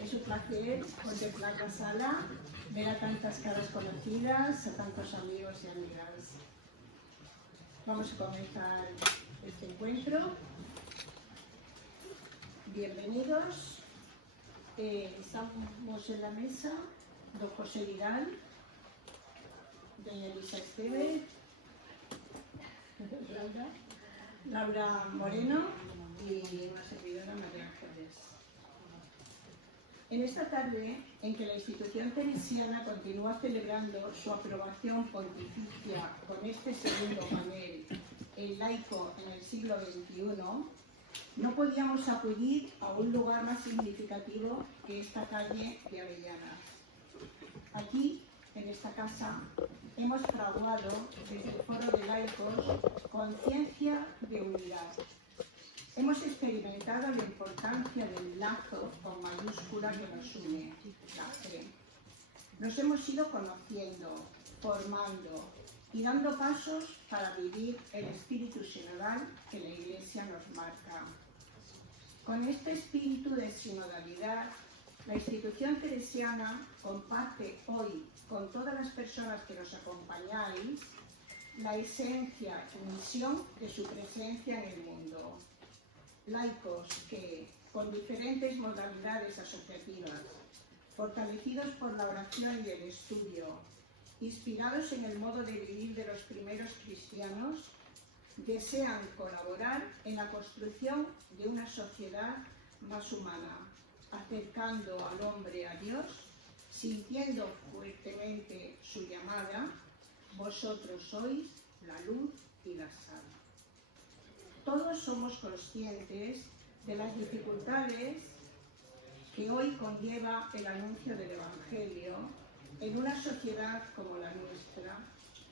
Es un placer contemplar la sala, ver a tantas caras conocidas, a tantos amigos y amigas. Vamos a comenzar este encuentro. Bienvenidos. Estamos en la mesa, don José Vidal, doña Elisa Esteve, Laura Moreno y una servidora, María Ángeles. En esta tarde, en que la institución teresiana continúa celebrando su aprobación pontificia con este segundo panel, el laico en el siglo XXI, no podíamos acudir a un lugar más significativo que esta calle de Avellanas. Aquí, en esta casa, hemos fraguado desde el Foro de Laicos conciencia de unidad. Hemos experimentado la importancia del lazo con mayúscula que nos une, la fe. Nos hemos ido conociendo, formando y dando pasos para vivir el espíritu sinodal que la Iglesia nos marca. Con este espíritu de sinodalidad, la institución teresiana comparte hoy con todas las personas que nos acompañáis la esencia y misión de su presencia en el mundo. Laicos que, con diferentes modalidades asociativas, fortalecidos por la oración y el estudio, inspirados en el modo de vivir de los primeros cristianos, desean colaborar en la construcción de una sociedad más humana, acercando al hombre a Dios, sintiendo fuertemente su llamada: vosotros sois la luz y la sal. Todos somos conscientes de las dificultades que hoy conlleva el anuncio del Evangelio en una sociedad como la nuestra,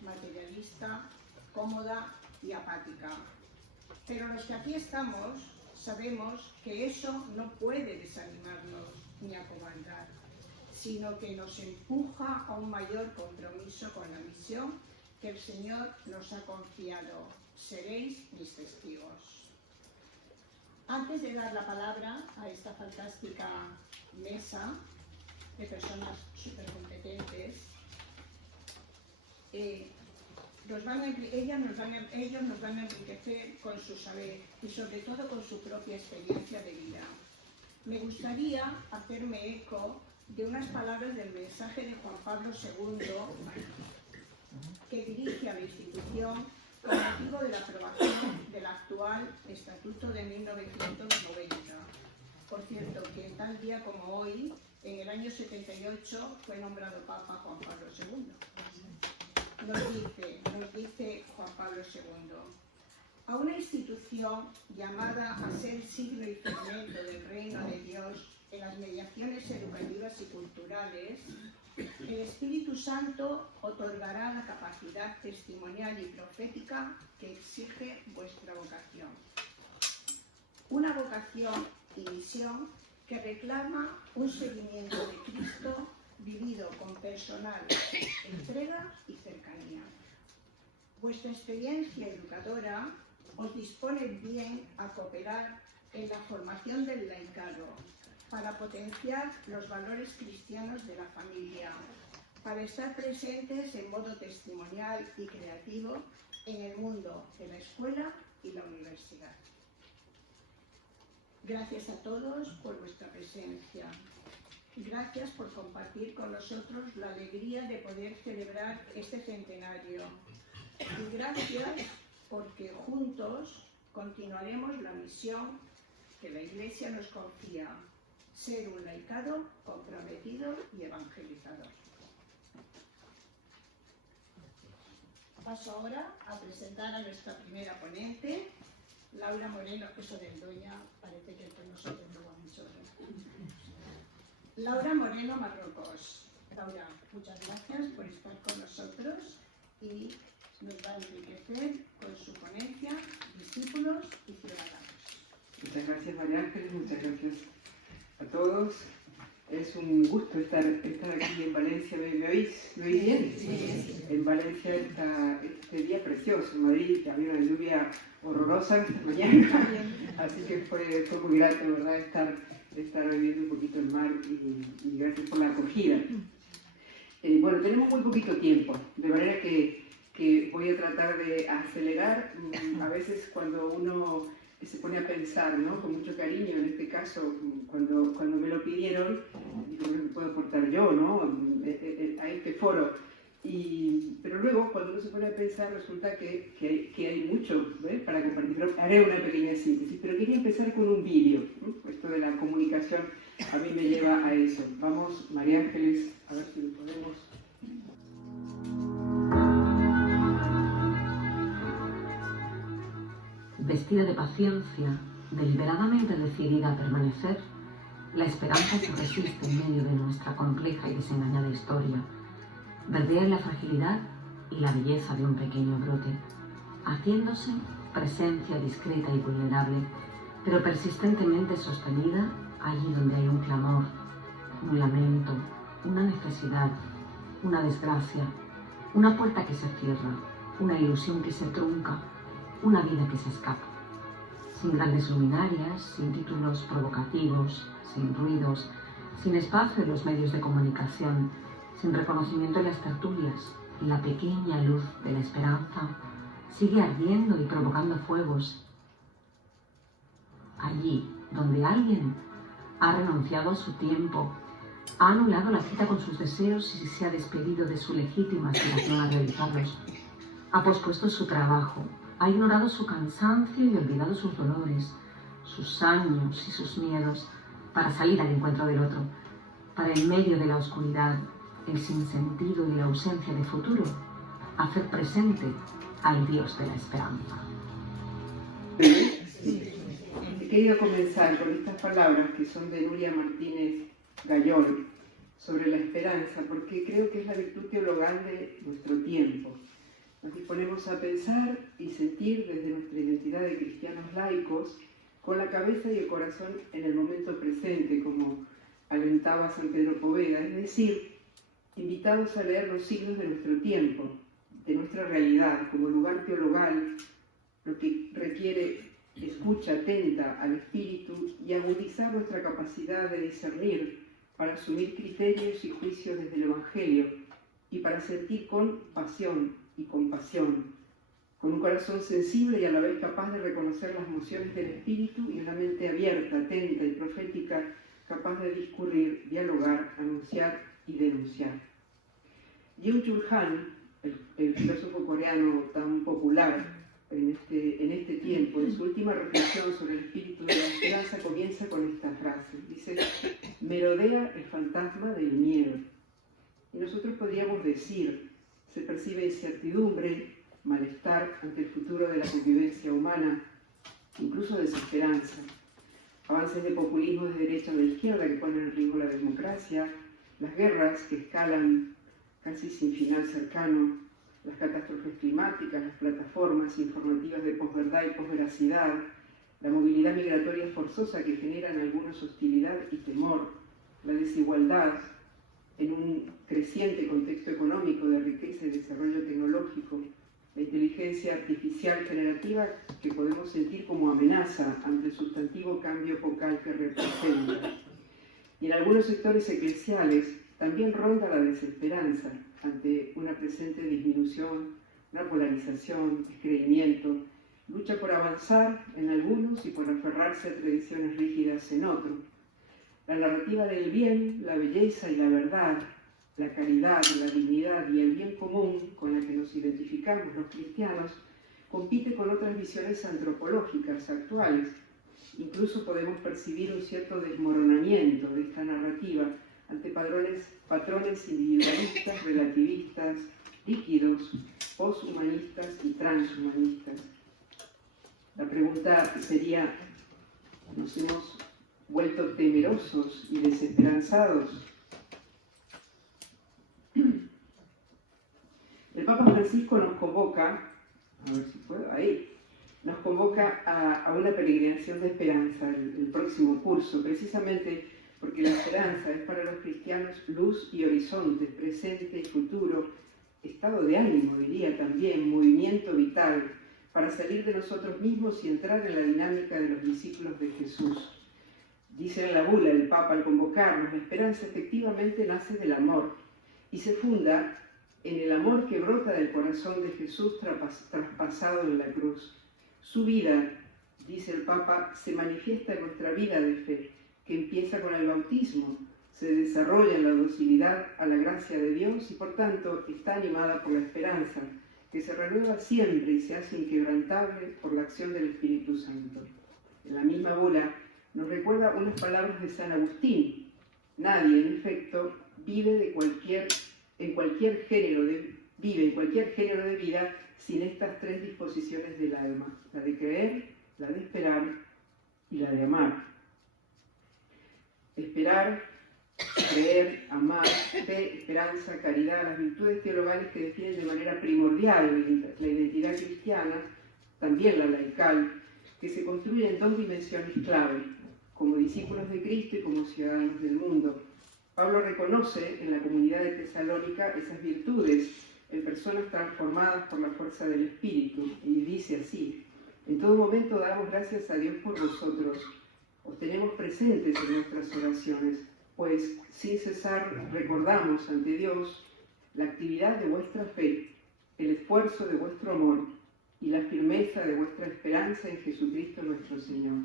materialista, cómoda y apática. Pero los que aquí estamos sabemos que eso no puede desanimarnos ni acobardar, sino que nos empuja a un mayor compromiso con la misión que el Señor nos ha confiado. Seréis mis testigos. Antes de dar la palabra a esta fantástica mesa de personas súper competentes, ellos nos van a enriquecer con su saber y sobre todo con su propia experiencia de vida. Me gustaría hacerme eco de unas palabras del mensaje de Juan Pablo II que dirige a la institución con motivo de la aprobación del actual Estatuto de 1990. Por cierto, que tal día como hoy, en el año 78, fue nombrado Papa Juan Pablo II. Nos dice Juan Pablo II: a una institución llamada a ser signo y fermento del reino de Dios en las mediaciones educativas y culturales, el Espíritu Santo otorgará la capacidad testimonial y profética que exige vuestra vocación. Una vocación y misión que reclama un seguimiento de Cristo vivido con personal entrega y cercanía. Vuestra experiencia educadora os dispone bien a cooperar en la formación del laicado, para potenciar los valores cristianos de la familia, para estar presentes en modo testimonial y creativo en el mundo de la escuela y la universidad. Gracias a todos por vuestra presencia. Gracias por compartir con nosotros la alegría de poder celebrar este centenario. Y gracias porque juntos continuaremos la misión que la Iglesia nos confía: ser un laicado comprometido y evangelizador. Paso ahora a presentar a nuestra primera ponente, Laura Moreno. Eso del doña parece que con nosotros no va mucho. Laura Moreno Marrocos. Laura, muchas gracias por estar con nosotros y nos va a enriquecer con su ponencia, discípulos y ciudadanos. Muchas gracias, María Ángeles, muchas gracias a todos. Es un gusto estar aquí en Valencia. ¿Me oís bien? Sí. En Valencia este día precioso. En Madrid había una lluvia horrorosa esta mañana, así que fue muy grato, ¿verdad?, estar viviendo un poquito el mar y gracias por la acogida. Bueno, tenemos muy poquito tiempo, de manera que voy a tratar de acelerar. A veces cuando uno se pone a pensar, ¿no?, con mucho cariño, en este caso, cuando me lo pidieron, digo, ¿qué puedo aportar yo, ¿no?, a este foro? Pero luego, cuando uno se pone a pensar, resulta que hay mucho, ¿ves?, para compartir. Pero haré una pequeña síntesis, pero quería empezar con un vídeo, ¿no? Esto de la comunicación a mí me lleva a eso. Vamos, María Ángeles, a ver si lo podemos. Vestida de paciencia, deliberadamente decidida a permanecer, la esperanza se resiste en medio de nuestra compleja y desengañada historia. Verdea en la fragilidad y la belleza de un pequeño brote, haciéndose presencia discreta y vulnerable, pero persistentemente sostenida allí donde hay un clamor, un lamento, una necesidad, una desgracia, una puerta que se cierra, una ilusión que se trunca, una vida que se escapa. Sin grandes luminarias, sin títulos provocativos, sin ruidos, sin espacio en los medios de comunicación, sin reconocimiento en las tertulias, la pequeña luz de la esperanza sigue ardiendo y provocando fuegos. Allí donde alguien ha renunciado a su tiempo, ha anulado la cita con sus deseos y se ha despedido de su legítima aspiración a realizarlos, ha pospuesto su trabajo, ha ignorado su cansancio y olvidado sus dolores, sus años y sus miedos, para salir al encuentro del otro, para en medio de la oscuridad, el sinsentido y la ausencia de futuro, hacer presente al Dios de la esperanza. He querido comenzar con estas palabras que son de Nuria Martínez Gayol sobre la esperanza, porque creo que es la virtud teologal de nuestro tiempo. Nos disponemos a pensar y sentir desde nuestra identidad de cristianos laicos, con la cabeza y el corazón en el momento presente, como alentaba San Pedro Poveda, es decir, invitados a leer los signos de nuestro tiempo, de nuestra realidad, como lugar teologal, lo que requiere escucha atenta al espíritu y agudizar nuestra capacidad de discernir para asumir criterios y juicios desde el Evangelio y para sentir con pasión y compasión, con un corazón sensible y a la vez capaz de reconocer las emociones del espíritu y una mente abierta, atenta y profética, capaz de discurrir, dialogar, anunciar y denunciar. Byung-Chul Han, el filósofo coreano tan popular en este tiempo, en su última reflexión sobre el espíritu de la esperanza, comienza con esta frase. Dice: merodea el fantasma del miedo. Y nosotros podríamos decir, se percibe incertidumbre, malestar ante el futuro de la convivencia humana, incluso desesperanza. Avances de populismo de derecha o de izquierda que ponen en riesgo la democracia, las guerras que escalan casi sin final cercano, las catástrofes climáticas, las plataformas informativas de posverdad y posveracidad, la movilidad migratoria forzosa que genera en algunos hostilidad y temor, la desigualdad en un creciente contexto económico de riqueza y desarrollo tecnológico, la inteligencia artificial generativa que podemos sentir como amenaza ante el sustantivo cambio epocal que representa. Y en algunos sectores eclesiales también ronda la desesperanza ante una presente disminución, una polarización, descreimiento, lucha por avanzar en algunos y por aferrarse a tradiciones rígidas en otros. La narrativa del bien, la belleza y la verdad, la caridad, la dignidad y el bien común con la que nos identificamos los cristianos, compite con otras visiones antropológicas actuales. Incluso podemos percibir un cierto desmoronamiento de esta narrativa ante patrones individualistas, relativistas, líquidos, poshumanistas y transhumanistas. La pregunta sería, ¿nos hemos vuelto temerosos y desesperanzados? El Papa Francisco nos convoca, a ver si puedo, ahí, nos convoca a una peregrinación de esperanza, el próximo curso, precisamente porque la esperanza es para los cristianos luz y horizonte, presente y futuro, estado de ánimo, diría también, movimiento vital, para salir de nosotros mismos y entrar en la dinámica de los discípulos de Jesús. Dice en la bula el Papa al convocarnos, la esperanza efectivamente nace del amor y se funda en el amor que brota del corazón de Jesús traspasado en la cruz. Su vida, dice el Papa, se manifiesta en nuestra vida de fe, que empieza con el bautismo, se desarrolla en la docilidad a la gracia de Dios y por tanto está animada por la esperanza, que se renueva siempre y se hace inquebrantable por la acción del Espíritu Santo. En la misma bula nos recuerda unas palabras de San Agustín: nadie, en efecto, vive en cualquier género de vida sin estas tres disposiciones del alma, la de creer, la de esperar y la de amar. Esperar, creer, amar, fe, esperanza, caridad, las virtudes teologales que definen de manera primordial la identidad cristiana, también la laical, que se construye en dos dimensiones clave, como discípulos de Cristo y como ciudadanos del mundo. Pablo reconoce en la comunidad de Tesalónica esas virtudes en personas transformadas por la fuerza del Espíritu, y dice así: en todo momento damos gracias a Dios por vosotros, os tenemos presentes en nuestras oraciones, pues sin cesar recordamos ante Dios la actividad de vuestra fe, el esfuerzo de vuestro amor y la firmeza de vuestra esperanza en Jesucristo nuestro Señor.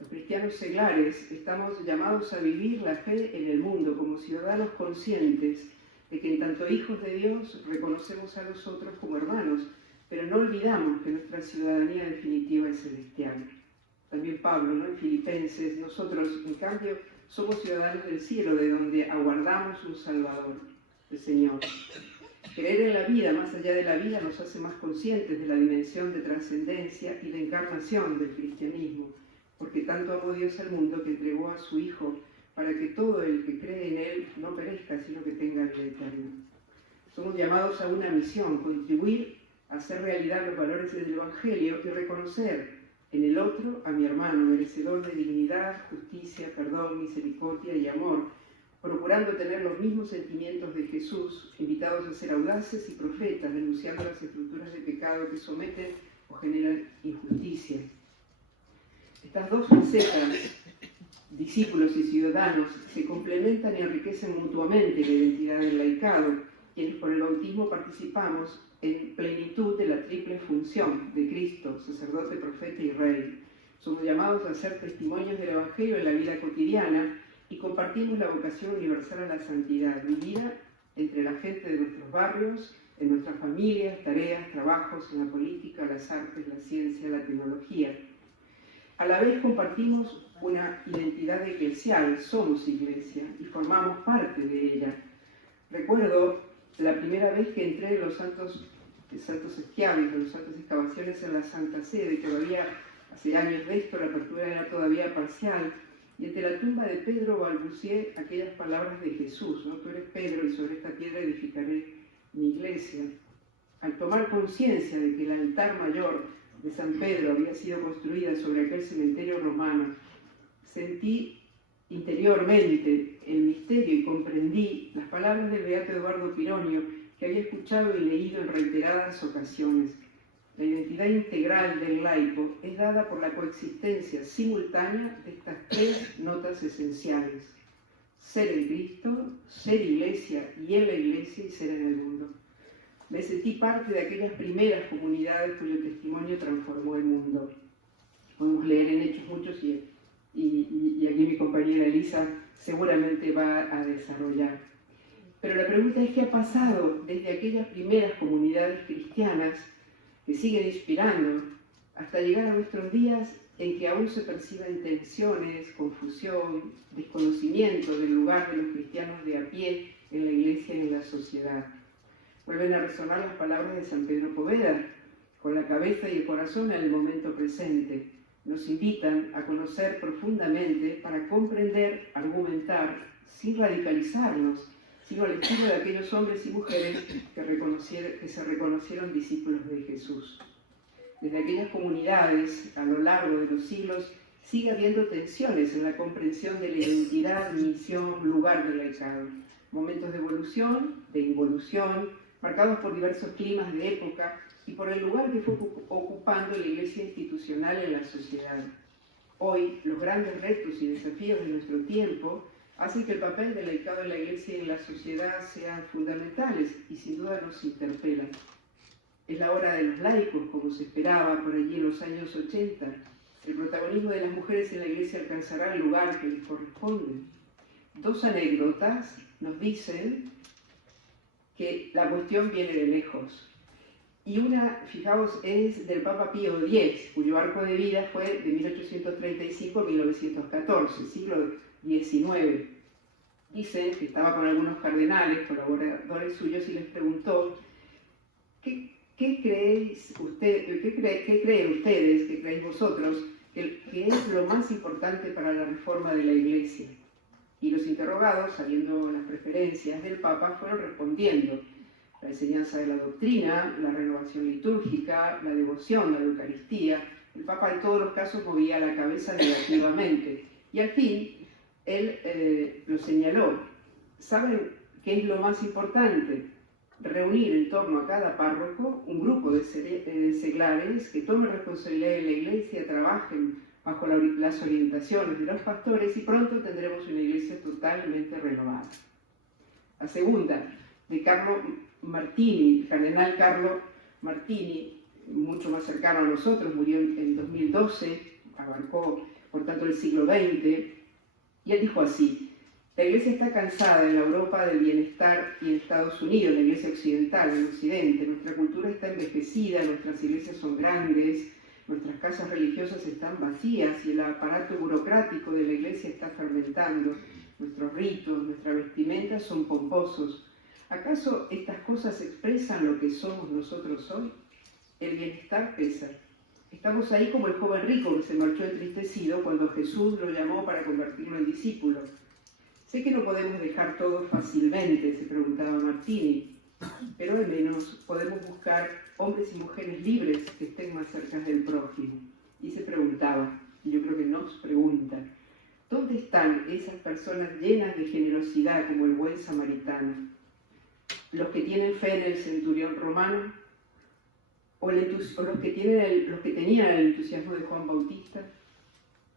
Los cristianos seglares estamos llamados a vivir la fe en el mundo como ciudadanos conscientes de que en tanto hijos de Dios reconocemos a los otros como hermanos, pero no olvidamos que nuestra ciudadanía definitiva es celestial. También Pablo, ¿no? En Filipenses, nosotros en cambio somos ciudadanos del cielo, de donde aguardamos un Salvador, el Señor. Creer en la vida más allá de la vida nos hace más conscientes de la dimensión de trascendencia y de encarnación del cristianismo, porque tanto amó Dios al mundo que entregó a su Hijo para que todo el que cree en Él no perezca, sino que tenga vida eterna. Somos llamados a una misión, contribuir a hacer realidad los valores del Evangelio y reconocer en el otro a mi hermano, merecedor de dignidad, justicia, perdón, misericordia y amor, procurando tener los mismos sentimientos de Jesús, invitados a ser audaces y profetas, denunciando las estructuras de pecado que someten o generan injusticia. Estas dos facetas, discípulos y ciudadanos, se complementan y enriquecen mutuamente la identidad del laicado, quienes por el bautismo participamos en plenitud de la triple función de Cristo, sacerdote, profeta y rey. Somos llamados a ser testimonios del Evangelio en la vida cotidiana y compartimos la vocación universal a la santidad, vivida entre la gente de nuestros barrios, en nuestras familias, tareas, trabajos, en la política, las artes, la ciencia, la tecnología. A la vez compartimos una identidad eclesial, somos iglesia y formamos parte de ella. Recuerdo la primera vez que entré en los santos esquiavis, en las santas excavaciones en la Santa Sede, todavía hace años de esto, la apertura era todavía parcial, y entre la tumba de Pedro balbucié aquellas palabras de Jesús, ¿no? Tú eres Pedro y sobre esta piedra edificaré mi iglesia. Al tomar conciencia de que el altar mayor de San Pedro había sido construida sobre aquel cementerio romano, sentí interiormente el misterio y comprendí las palabras del beato Eduardo Pironio que había escuchado y leído en reiteradas ocasiones. La identidad integral del laico es dada por la coexistencia simultánea de estas tres notas esenciales: ser en Cristo, ser iglesia y en la iglesia y ser en el mundo. Me sentí parte de aquellas primeras comunidades cuyo testimonio transformó el mundo. Podemos leer en Hechos muchos y aquí mi compañera Elisa seguramente va a desarrollar. Pero la pregunta es: ¿qué ha pasado desde aquellas primeras comunidades cristianas que siguen inspirando hasta llegar a nuestros días en que aún se perciben tensiones, confusión, desconocimiento del lugar de los cristianos de a pie en la iglesia y en la sociedad? Vuelven a resonar las palabras de San Pedro Poveda: con la cabeza y el corazón en el momento presente. Nos invitan a conocer profundamente para comprender, argumentar, sin radicalizarnos, sino al estilo de aquellos hombres y mujeres que se reconocieron discípulos de Jesús. Desde aquellas comunidades, a lo largo de los siglos, sigue habiendo tensiones en la comprensión de la identidad, misión, lugar del laicado. Momentos de evolución, de involución, marcados por diversos climas de época y por el lugar que fue ocupando la Iglesia institucional en la sociedad. Hoy, los grandes retos y desafíos de nuestro tiempo hacen que el papel del laicado en la Iglesia y en la sociedad sean fundamentales y sin duda nos interpelan. Es la hora de los laicos, como se esperaba por allí en los años 80. El protagonismo de las mujeres en la Iglesia alcanzará el lugar que les corresponde. Dos anécdotas nos dicen que la cuestión viene de lejos. Y una, fijaos, es del Papa Pío X, cuyo arco de vida fue de 1835 a 1914, siglo XIX. Dicen que estaba con algunos cardenales, colaboradores suyos, y les preguntó, ¿qué creen ustedes, qué creéis vosotros, que es lo más importante para la reforma de la Iglesia? Y los interrogados, sabiendo las preferencias del Papa, fueron respondiendo: la enseñanza de la doctrina, la renovación litúrgica, la devoción, la Eucaristía. El Papa en todos los casos movía la cabeza negativamente. Y al fin, él lo señaló. ¿Saben qué es lo más importante? Reunir en torno a cada párroco un grupo de seglares que tomen responsabilidad en la Iglesia, trabajen bajo las orientaciones de los pastores y pronto tendremos una Iglesia totalmente renovada. La segunda, de Carlo Martini, el cardenal Carlo Martini, mucho más cercano a nosotros, murió en 2012, abarcó por tanto el siglo XX, y él dijo así: la Iglesia está cansada en la Europa del bienestar y en Estados Unidos, la Iglesia occidental, en Occidente. Nuestra cultura está envejecida, nuestras iglesias son grandes, nuestras casas religiosas están vacías y el aparato burocrático de la Iglesia está fermentando. Nuestros ritos, nuestra vestimenta son pomposos. ¿Acaso estas cosas expresan lo que somos nosotros hoy? El bienestar pesa. Estamos ahí como el joven rico que se marchó entristecido cuando Jesús lo llamó para convertirlo en discípulo. Sé que no podemos dejar todo fácilmente, se preguntaba Martini, pero al menos podemos buscar hombres y mujeres libres que estén más cerca del prójimo. Y se preguntaba, y yo creo que nos pregunta, ¿dónde están esas personas llenas de generosidad como el buen samaritano? ¿Los que tienen fe en el centurión romano? ¿O los que tenían el entusiasmo de Juan Bautista?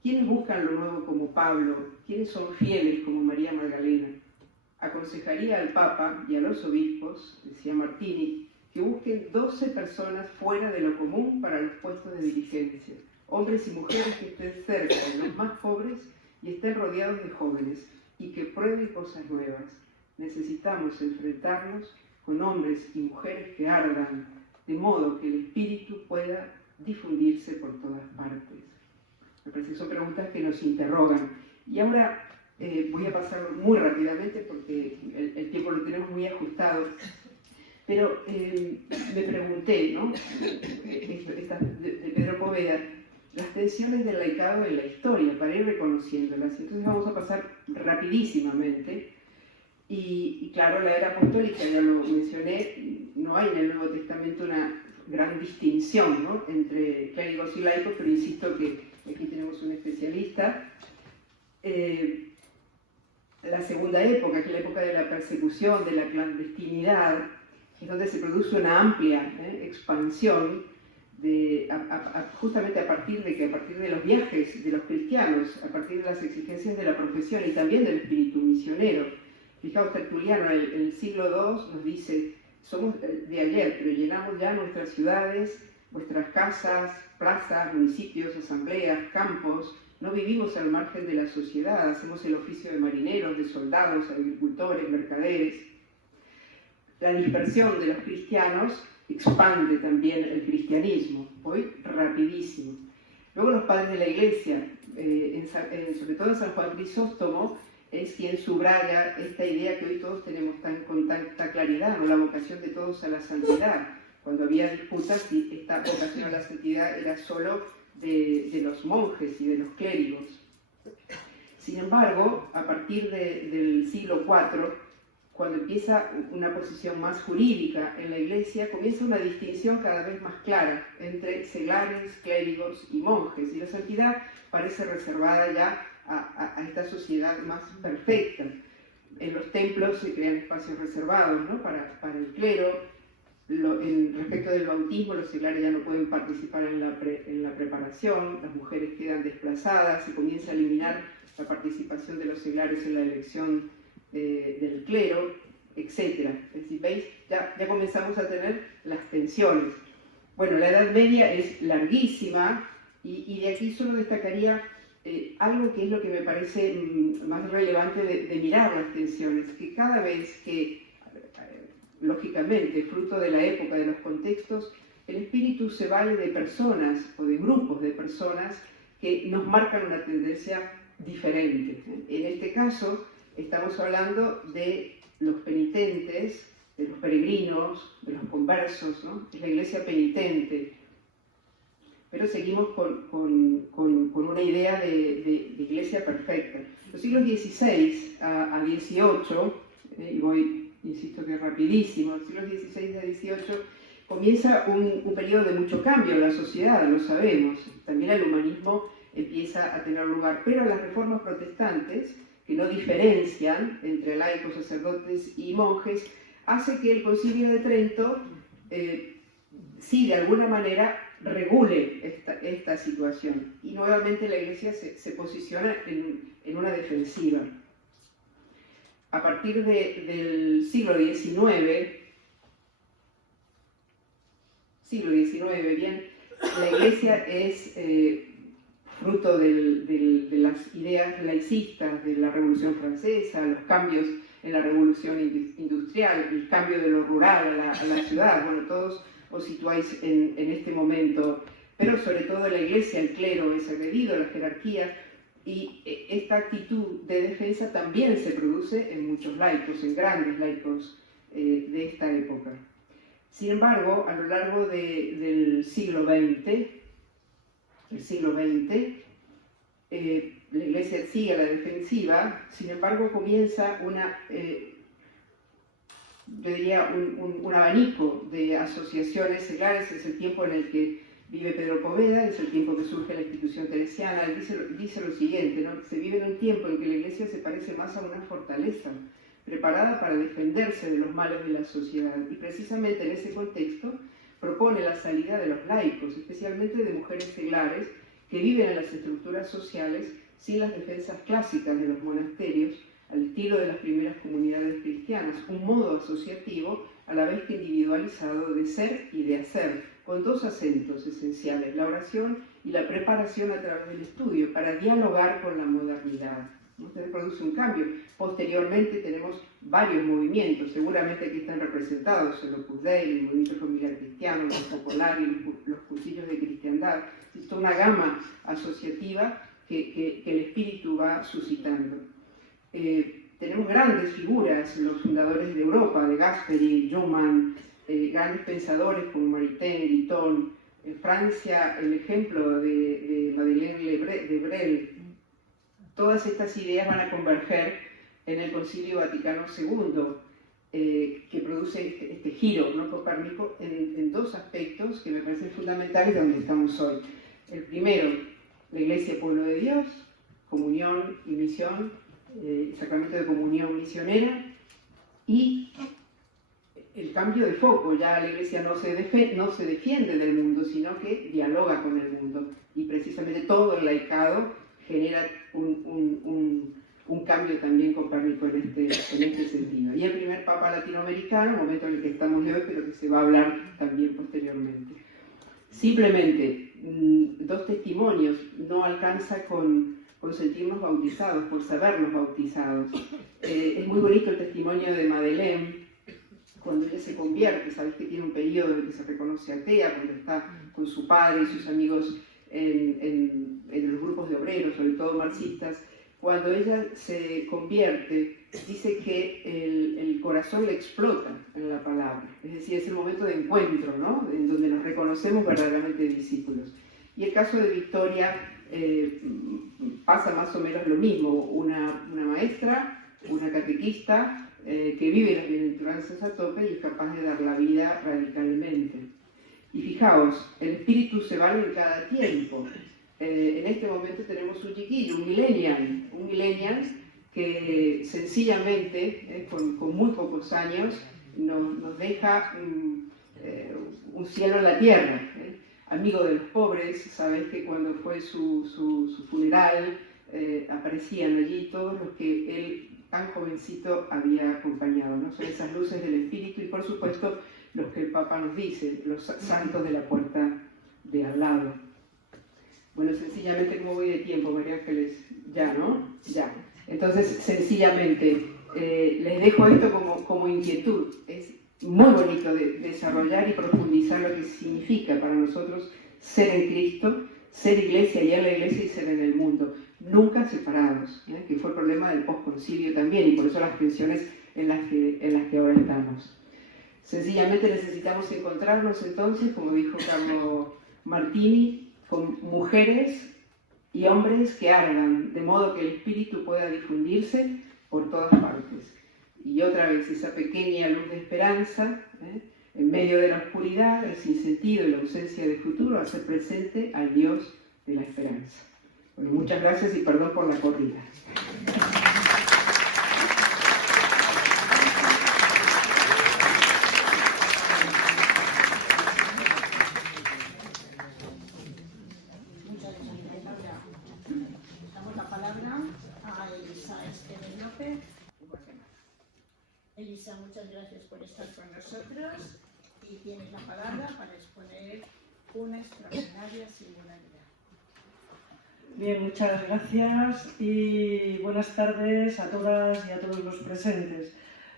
¿Quiénes buscan lo nuevo como Pablo? ¿Quiénes son fieles como María Magdalena? Aconsejaría al Papa y a los obispos, decía Martini, que busquen 12 personas fuera de lo común para los puestos de dirigencia, hombres y mujeres que estén cerca de los más pobres y estén rodeados de jóvenes, y que prueben cosas nuevas. Necesitamos enfrentarnos con hombres y mujeres que ardan, de modo que el espíritu pueda difundirse por todas partes. Me parece que son preguntas que nos interrogan. Y ahora voy a pasar muy rápidamente porque el tiempo lo tenemos muy ajustado. Pero me pregunté, ¿no? De Pedro Poveda, las tensiones del laicado en la historia, para ir reconociéndolas. Entonces vamos a pasar rapidísimamente. Y claro, la era apostólica, ya lo mencioné, no hay en el Nuevo Testamento una gran distinción, ¿no?, entre clérigos y laicos, pero insisto que aquí tenemos un especialista. La segunda época, que es la época de la persecución, de la clandestinidad, es donde se produce una amplia expansión, justamente a partir de los viajes de los cristianos, a partir de las exigencias de la profesión y también del espíritu misionero. Fijaos, Tertuliano en el siglo II nos dice: somos de ayer, pero llenamos ya nuestras ciudades, vuestras casas, plazas, municipios, asambleas, campos. No vivimos al margen de la sociedad, hacemos el oficio de marineros, de soldados, agricultores, mercaderes. La dispersión de los cristianos expande también el cristianismo, hoy rapidísimo. Luego los padres de la Iglesia, sobre todo en San Juan Crisóstomo, es quien subraya esta idea que hoy todos tenemos con tanta claridad, ¿no?, la vocación de todos a la santidad. Cuando había disputas si esta vocación a la santidad era solo de los monjes y de los clérigos. Sin embargo, a partir del siglo IV, cuando empieza una posición más jurídica en la Iglesia, comienza una distinción cada vez más clara entre seglares, clérigos y monjes, y la santidad parece reservada ya a esta sociedad más perfecta. En los templos se crean espacios reservados, ¿no?, para el clero. Respecto del bautismo, los seglares ya no pueden participar en la preparación, las mujeres quedan desplazadas, se comienza a eliminar la participación de los seglares en la elección del clero, etc. Es decir, ¿veis? Ya comenzamos a tener las tensiones. Bueno, la Edad Media es larguísima y de aquí solo destacaría algo que es lo que me parece más relevante de mirar las tensiones, que cada vez que, lógicamente, fruto de la época, de los contextos, el espíritu se vale de personas o de grupos de personas que nos marcan una tendencia diferente. En este caso, estamos hablando de los penitentes, de los peregrinos, de los conversos, ¿no? Es la iglesia penitente. Pero seguimos con una idea de iglesia perfecta. Los siglos XVI a XVIII, y voy, insisto que rapidísimo, los siglos XVI a XVIII comienza un periodo de mucho cambio en la sociedad, lo sabemos. También el humanismo empieza a tener lugar, pero las reformas protestantes, que no diferencian entre laicos, sacerdotes y monjes, hace que el Concilio de Trento sí, de alguna manera, regule esta situación. Y nuevamente la Iglesia se posiciona en una defensiva. A partir del siglo XIX, bien, la Iglesia es fruto de las ideas laicistas de la Revolución Francesa, los cambios en la Revolución Industrial, el cambio de lo rural a la ciudad. Bueno, todos os situáis en este momento, pero sobre todo la Iglesia, el clero es agredido, la jerarquía, y esta actitud de defensa también se produce en muchos laicos, en grandes laicos de esta época. Sin embargo, a lo largo del siglo XX, la Iglesia sigue a la defensiva. Sin embargo, comienza un abanico de asociaciones seglares. Es el tiempo en el que vive Pedro Poveda, es el tiempo que surge la institución teresiana. Él dice lo siguiente, ¿no? Se vive en un tiempo en que la Iglesia se parece más a una fortaleza, preparada para defenderse de los males de la sociedad. Y precisamente en ese contexto propone la salida de los laicos, especialmente de mujeres seglares que viven en las estructuras sociales sin las defensas clásicas de los monasterios, al estilo de las primeras comunidades cristianas, un modo asociativo a la vez que individualizado de ser y de hacer, con dos acentos esenciales, la oración y la preparación a través del estudio, para dialogar con la modernidad. Entonces produce un cambio. Posteriormente tenemos varios movimientos, seguramente aquí están representados el Opus Dei, el movimiento familiar cristiano, el Focolare y los cursillos de cristiandad. Es toda una gama asociativa que el espíritu va suscitando. Tenemos grandes figuras, los fundadores de Europa, de Gasperi, Schumann, grandes pensadores como Maritain, Guiton. En Francia, el ejemplo de Madeleine de Brel. Todas estas ideas van a converger en el Concilio Vaticano II, que produce este giro, ¿no?, copérnico en dos aspectos que me parecen fundamentales de donde estamos hoy. El primero, la Iglesia Pueblo de Dios, comunión y misión, sacramento de comunión misionera, y el cambio de foco. Ya la Iglesia no se defiende del mundo, sino que dialoga con el mundo, y precisamente todo el laicado genera un cambio también copérnico en este sentido. Y el primer Papa latinoamericano, momento en el que estamos hoy, pero que se va a hablar también posteriormente. Simplemente, dos testimonios, no alcanza con sentirnos bautizados, por sabernos bautizados. Es muy bonito el testimonio de Madeleine, cuando ella se convierte. Sabéis que tiene un periodo en el que se reconoce atea, cuando está con su padre y sus amigos en los grupos de obreros, sobre todo marxistas. Cuando ella se convierte, dice que el corazón le explota en la palabra. Es decir, es el momento de encuentro, ¿no?, en donde nos reconocemos verdaderamente discípulos. Y el caso de Victoria pasa más o menos lo mismo. Una maestra, una catequista, que vive las bienaventuranzas a tope y es capaz de dar la vida radicalmente. Y fijaos, el espíritu se vale en cada tiempo. En este momento tenemos un chiquillo, un millennial que sencillamente, con muy pocos años, nos deja un cielo en la tierra. Amigo de los pobres, sabéis que cuando fue su funeral aparecían allí todos los que él tan jovencito había acompañado, ¿no? Son esas luces del espíritu y por supuesto los que el Papa nos dice, los santos de la puerta de al lado. Bueno, sencillamente, ¿cómo voy de tiempo, María Ángeles? Ya, ¿no? Ya. Entonces, sencillamente, les dejo esto como inquietud. Es muy bonito de desarrollar y profundizar lo que significa para nosotros ser en Cristo, ser iglesia y en la iglesia y ser en el mundo. Nunca separados, que fue el problema del posconcilio también, y por eso las tensiones en las que ahora estamos. Sencillamente necesitamos encontrarnos entonces, como dijo Carlo Martini, con mujeres y hombres que ardan, de modo que el espíritu pueda difundirse por todas partes. Y otra vez esa pequeña luz de esperanza, en medio de la oscuridad, el sinsentido y la ausencia de futuro, hacer presente al Dios de la esperanza. Bueno, muchas gracias y perdón por la corrida. Damos la palabra a Elisa Esquerra López. Elisa, muchas gracias por estar con nosotros y tienes la palabra para exponer una extraordinaria singularidad. Bien, muchas gracias y buenas tardes a todas y a todos los presentes.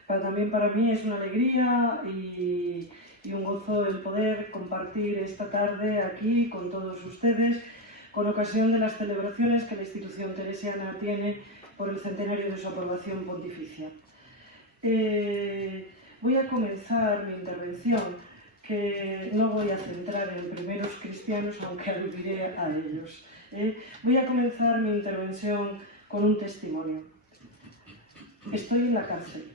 También para mí es una alegría y un gozo el poder compartir esta tarde aquí con todos ustedes con ocasión de las celebraciones que la institución teresiana tiene por el centenario de su aprobación pontificia. Voy a comenzar mi intervención, que no voy a centrar en primeros cristianos, aunque aludiré a ellos. Voy a comenzar mi intervención con un testimonio. Estoy en la cárcel.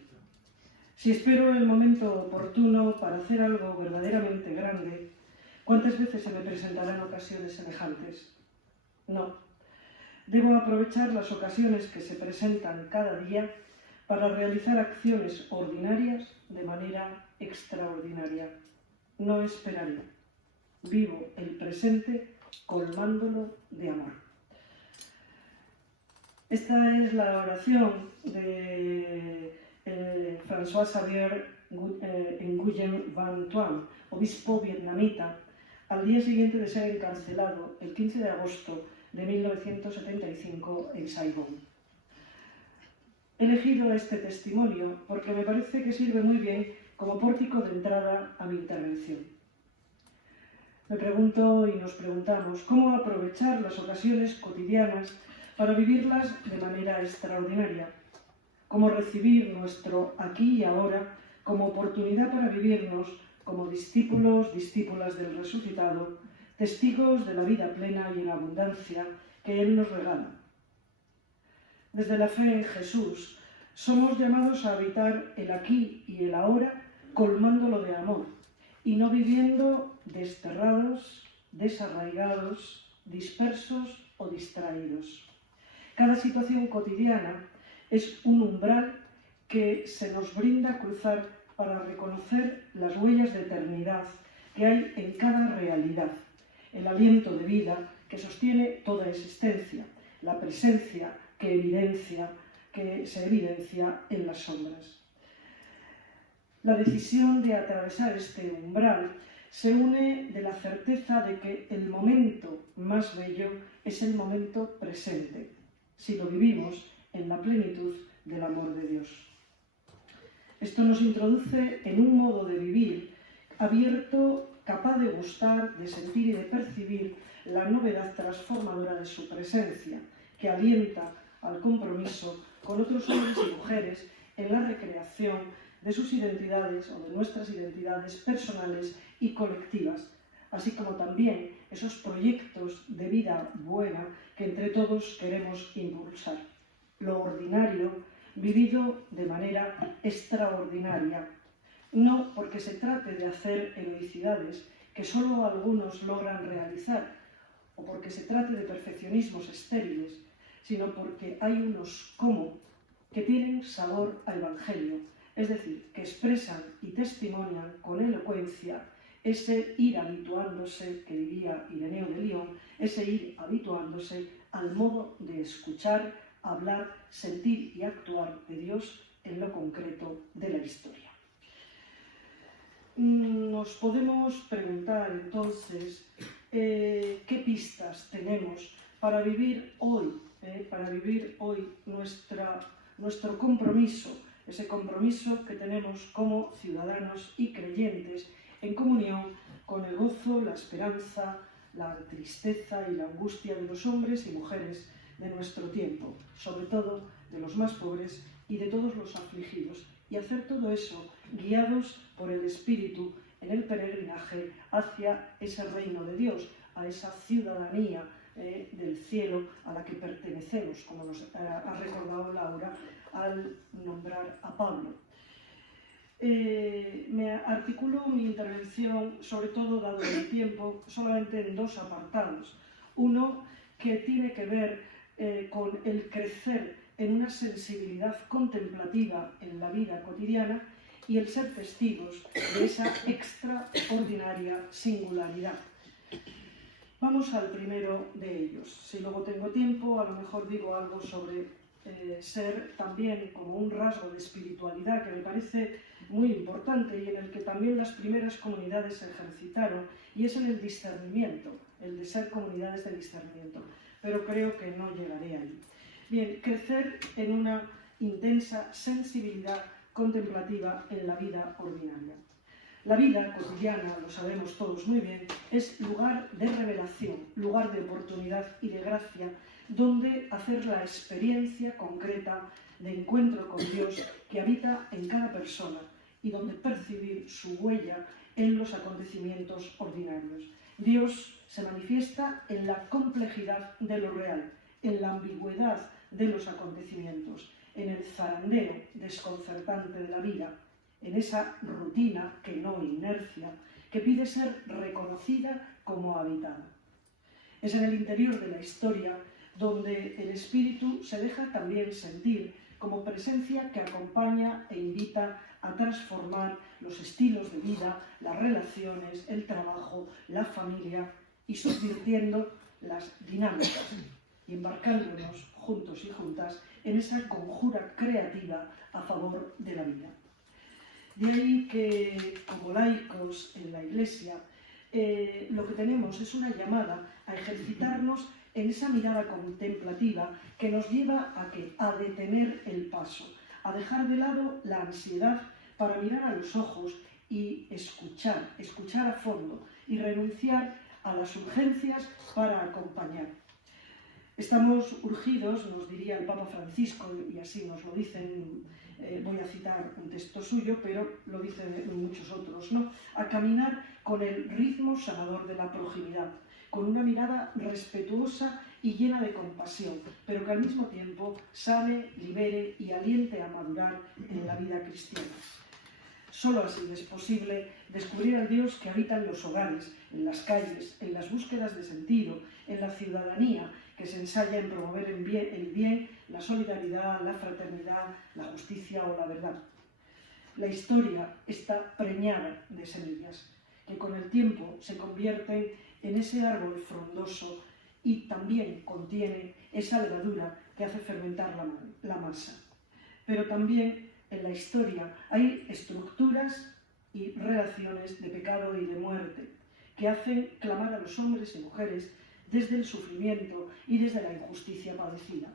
Si espero el momento oportuno para hacer algo verdaderamente grande, ¿cuántas veces se me presentarán ocasiones semejantes? No. Debo aprovechar las ocasiones que se presentan cada día para realizar acciones ordinarias de manera extraordinaria. No esperaré. Vivo el presente colmándolo de amor. Esta es la oración de François Xavier Nguyen Van Thuan, obispo vietnamita, al día siguiente de ser encarcelado, el 15 de agosto de 1975 en Saigón. He elegido este testimonio porque me parece que sirve muy bien como pórtico de entrada a mi intervención. Me pregunto y nos preguntamos cómo aprovechar las ocasiones cotidianas para vivirlas de manera extraordinaria, cómo recibir nuestro aquí y ahora como oportunidad para vivirnos como discípulos, discípulas del resucitado, testigos de la vida plena y en abundancia que Él nos regala. Desde la fe en Jesús, somos llamados a habitar el aquí y el ahora colmándolo de amor y no viviendo desterrados, desarraigados, dispersos o distraídos. Cada situación cotidiana es un umbral que se nos brinda a cruzar para reconocer las huellas de eternidad que hay en cada realidad, el aliento de vida que sostiene toda existencia, la presencia que se evidencia en las sombras. La decisión de atravesar este umbral se une de la certeza de que el momento más bello es el momento presente, si lo vivimos en la plenitud del amor de Dios. Esto nos introduce en un modo de vivir abierto, capaz de gustar, de sentir y de percibir la novedad transformadora de su presencia, que alienta al compromiso con otros hombres y mujeres en la recreación de sus identidades o de nuestras identidades personales y colectivas, así como también esos proyectos de vida buena que entre todos queremos impulsar. Lo ordinario vivido de manera extraordinaria, no porque se trate de hacer heroicidades que solo algunos logran realizar, o porque se trate de perfeccionismos estériles, sino porque hay unos como que tienen sabor a evangelio, es decir, que expresan y testimonian con elocuencia ese ir habituándose, que diría Ireneo de Lyon, ese ir habituándose al modo de escuchar, hablar, sentir y actuar de Dios en lo concreto de la historia. Nos podemos preguntar entonces qué pistas tenemos para vivir hoy nuestro compromiso, ese compromiso que tenemos como ciudadanos y creyentes en comunión con el gozo, la esperanza, la tristeza y la angustia de los hombres y mujeres de nuestro tiempo, sobre todo de los más pobres y de todos los afligidos, y hacer todo eso guiados por el Espíritu en el peregrinaje hacia ese reino de Dios, a esa ciudadanía del cielo a la que pertenecemos, como nos ha recordado Laura al nombrar a Pablo. Me articulo mi intervención, sobre todo dado el tiempo, solamente en dos apartados. Uno que tiene que ver con el crecer en una sensibilidad contemplativa en la vida cotidiana y el ser testigos de esa extraordinaria singularidad. Vamos al primero de ellos. Si luego tengo tiempo, a lo mejor digo algo sobre ser también como un rasgo de espiritualidad que me parece muy importante y en el que también las primeras comunidades se ejercitaron, y es en el discernimiento, el de ser comunidades de discernimiento, pero creo que no llegaré ahí. Bien, crecer en una intensa sensibilidad contemplativa en la vida ordinaria. La vida cotidiana, lo sabemos todos muy bien, es lugar de revelación, lugar de oportunidad y de gracia, donde hacer la experiencia concreta de encuentro con Dios que habita en cada persona y donde percibir su huella en los acontecimientos ordinarios. Dios se manifiesta en la complejidad de lo real, en la ambigüedad de los acontecimientos, en el zarandeo desconcertante de la vida, en esa rutina que no inercia, que pide ser reconocida como habitada. Es en el interior de la historia donde el espíritu se deja también sentir como presencia que acompaña e invita a transformar los estilos de vida, las relaciones, el trabajo, la familia, y subvirtiendo las dinámicas y embarcándonos juntos y juntas en esa conjura creativa a favor de la vida. De ahí que, como laicos en la Iglesia, lo que tenemos es una llamada a ejercitarnos en esa mirada contemplativa que nos lleva a detener el paso, a dejar de lado la ansiedad para mirar a los ojos y escuchar a fondo y renunciar a las urgencias para acompañar. Estamos urgidos, nos diría el Papa Francisco, y así nos lo dicen, voy a citar un texto suyo, pero lo dicen muchos otros, ¿no?, a caminar con el ritmo sanador de la proximidad, con una mirada respetuosa y llena de compasión, pero que al mismo tiempo sane, libere y aliente a madurar en la vida cristiana. Solo así es posible descubrir al Dios que habita en los hogares, en las calles, en las búsquedas de sentido, en la ciudadanía que se ensaya en promover el bien, la solidaridad, la fraternidad, la justicia o la verdad. La historia está preñada de semillas que con el tiempo se convierten en ese árbol frondoso y también contiene esa levadura que hace fermentar la masa. Pero también en la historia hay estructuras y relaciones de pecado y de muerte que hacen clamar a los hombres y mujeres desde el sufrimiento y desde la injusticia padecida.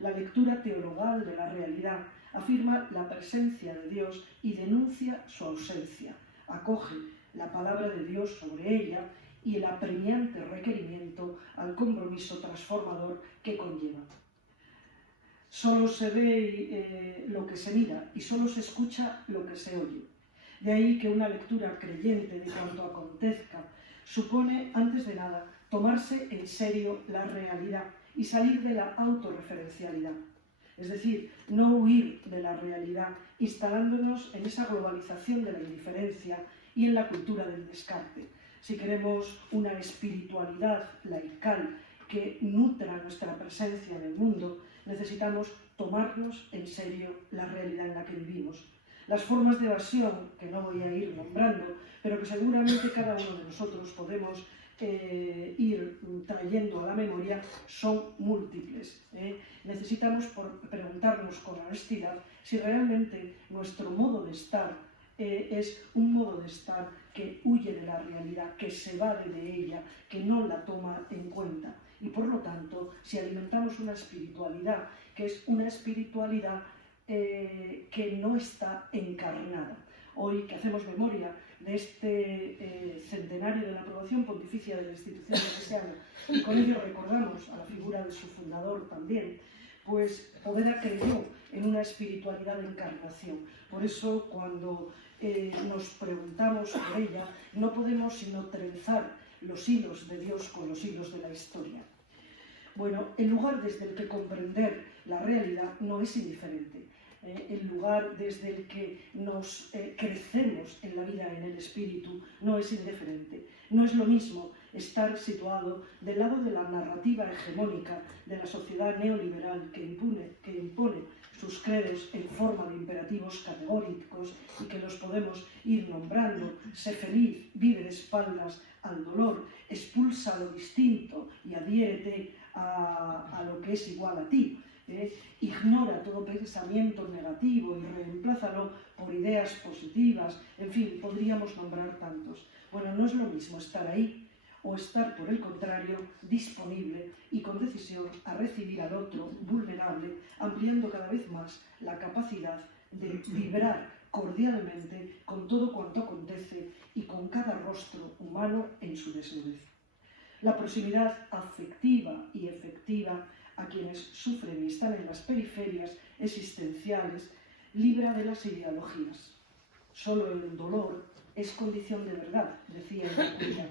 La lectura teologal de la realidad afirma la presencia de Dios y denuncia su ausencia, acoge la palabra de Dios sobre ella y el apremiante requerimiento al compromiso transformador que conlleva. Solo se ve lo que se mira y solo se escucha lo que se oye. De ahí que una lectura creyente de cuanto acontezca supone, antes de nada, tomarse en serio la realidad y salir de la autorreferencialidad. Es decir, no huir de la realidad, instalándonos en esa globalización de la indiferencia y en la cultura del descarte. Si queremos una espiritualidad laical que nutra nuestra presencia en el mundo, necesitamos tomarnos en serio la realidad en la que vivimos. Las formas de evasión, que no voy a ir nombrando, pero que seguramente cada uno de nosotros podemos ir trayendo a la memoria, son múltiples. Necesitamos preguntarnos con honestidad si realmente nuestro modo de estar es un modo de estar que huye de la realidad, que se evade de ella, que no la toma en cuenta. Y por lo tanto, si alimentamos una espiritualidad que es una espiritualidad que no está encarnada. Hoy que hacemos memoria de este centenario de la aprobación pontificia de la institución salesiana, y con ello recordamos a la figura de su fundador también, pues Poveda creyó en una espiritualidad de encarnación. Por eso, cuando nos preguntamos por ella, no podemos sino trenzar los hilos de Dios con los hilos de la historia. Bueno, el lugar desde el que comprender la realidad no es indiferente. El lugar desde el que nos crecemos en la vida, en el espíritu, no es indiferente. No es lo mismo estar situado del lado de la narrativa hegemónica de la sociedad neoliberal que impone sus credos en forma de imperativos categóricos y que los podemos ir nombrando: sé feliz, vive de espaldas al dolor, expulsa lo distinto y adhiérete a lo que es igual a ti. Ignora todo pensamiento negativo y reemplázalo por ideas positivas. En fin, podríamos nombrar tantos. Bueno, no es lo mismo estar ahí o estar, por el contrario, disponible y con decisión a recibir al otro vulnerable, ampliando cada vez más la capacidad de vibrar cordialmente con todo cuanto acontece y con cada rostro humano en su desnudez. La proximidad afectiva y efectiva a quienes sufren y están en las periferias existenciales libra de las ideologías. Solo el dolor es condición de verdad, decía Epicuro.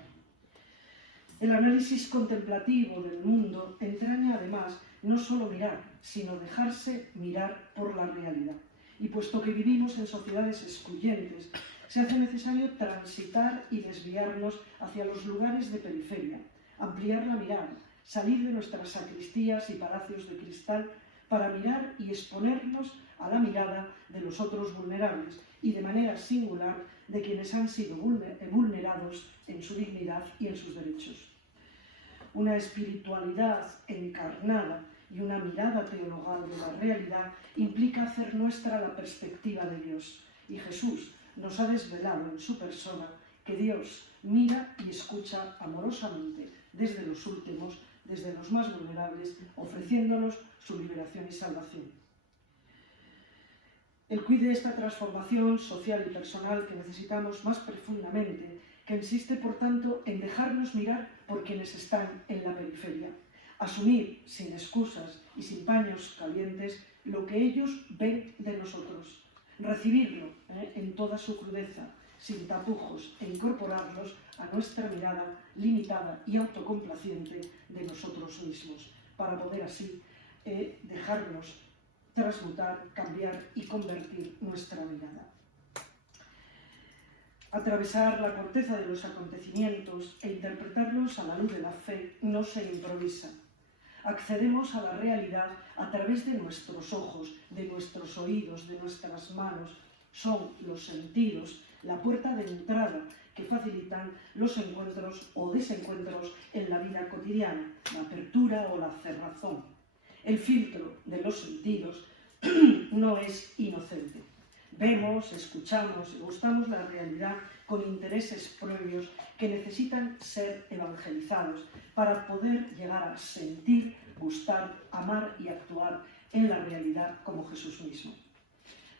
El análisis contemplativo del mundo entraña además no solo mirar, sino dejarse mirar por la realidad. Y puesto que vivimos en sociedades excluyentes, se hace necesario transitar y desviarnos hacia los lugares de periferia, ampliar la mirada, salir de nuestras sacristías y palacios de cristal para mirar y exponernos a la mirada de los otros vulnerables y de manera singular de quienes han sido vulnerados en su dignidad y en sus derechos. Una espiritualidad encarnada y una mirada teologal de la realidad implica hacer nuestra la perspectiva de Dios. Y Jesús nos ha desvelado en su persona que Dios mira y escucha amorosamente desde los últimos, desde los más vulnerables, ofreciéndonos su liberación y salvación. El quid de esta transformación social y personal que necesitamos más profundamente, que insiste, por tanto, en dejarnos mirar por quienes están en la periferia, asumir sin excusas y sin paños calientes lo que ellos ven de nosotros, recibirlo en toda su crudeza, sin tapujos, e incorporarlos a nuestra mirada limitada y autocomplaciente de nosotros mismos, para poder así dejarnos transmutar, cambiar y convertir nuestra mirada. Atravesar la corteza de los acontecimientos e interpretarlos a la luz de la fe no se improvisa. Accedemos a la realidad a través de nuestros ojos, de nuestros oídos, de nuestras manos. Son los sentidos la puerta de entrada que facilitan los encuentros o desencuentros en la vida cotidiana, la apertura o la cerrazón. El filtro de los sentidos no es inocente. Vemos, escuchamos y gustamos la realidad con intereses propios que necesitan ser evangelizados para poder llegar a sentir, gustar, amar y actuar en la realidad como Jesús mismo.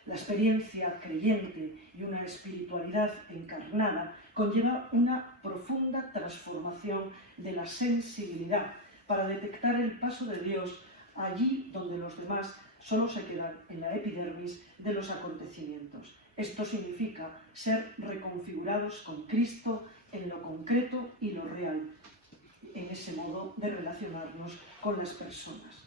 La experiencia creyente y una espiritualidad encarnada conlleva una profunda transformación de la sensibilidad para detectar el paso de Dios allí donde los demás solo se quedan en la epidermis de los acontecimientos. Esto significa ser reconfigurados con Cristo en lo concreto y lo real, en ese modo de relacionarnos con las personas.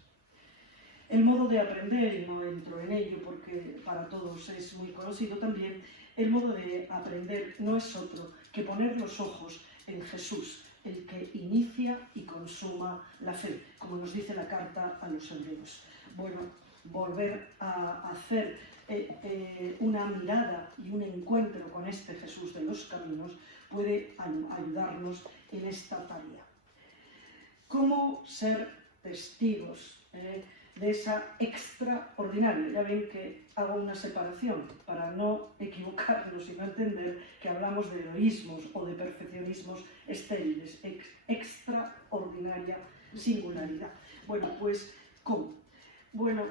El modo de aprender, y no entro en ello porque para todos es muy conocido también, el modo de aprender no es otro que poner los ojos en Jesús, el que inicia y consuma la fe, como nos dice la carta a los hebreos. Bueno, volver a hacer una mirada y un encuentro con este Jesús de los caminos puede ayudarnos en esta tarea. ¿Cómo ser testigos de esa extraordinaria? Ya ven que hago una separación para no equivocarnos y no entender que hablamos de heroísmos o de perfeccionismos estériles. Extraordinaria singularidad. Bueno, pues, ¿cómo? Bueno,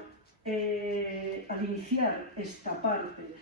al iniciar esta parte,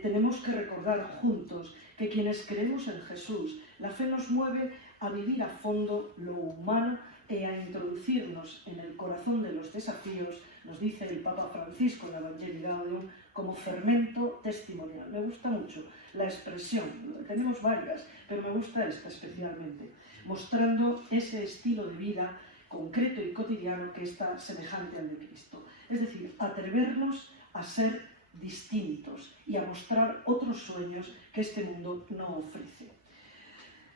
tenemos que recordar juntos que quienes creemos en Jesús, la fe nos mueve a vivir a fondo lo humano y a introducirnos en el corazón de los desafíos, nos dice el Papa Francisco en la Evangelii Gaudium, como fermento testimonial. Me gusta mucho la expresión, tenemos varias, pero me gusta esta especialmente, mostrando ese estilo de vida concreto y cotidiano que está semejante al de Cristo. Es decir, atrevernos a ser distintos y a mostrar otros sueños que este mundo no ofrece.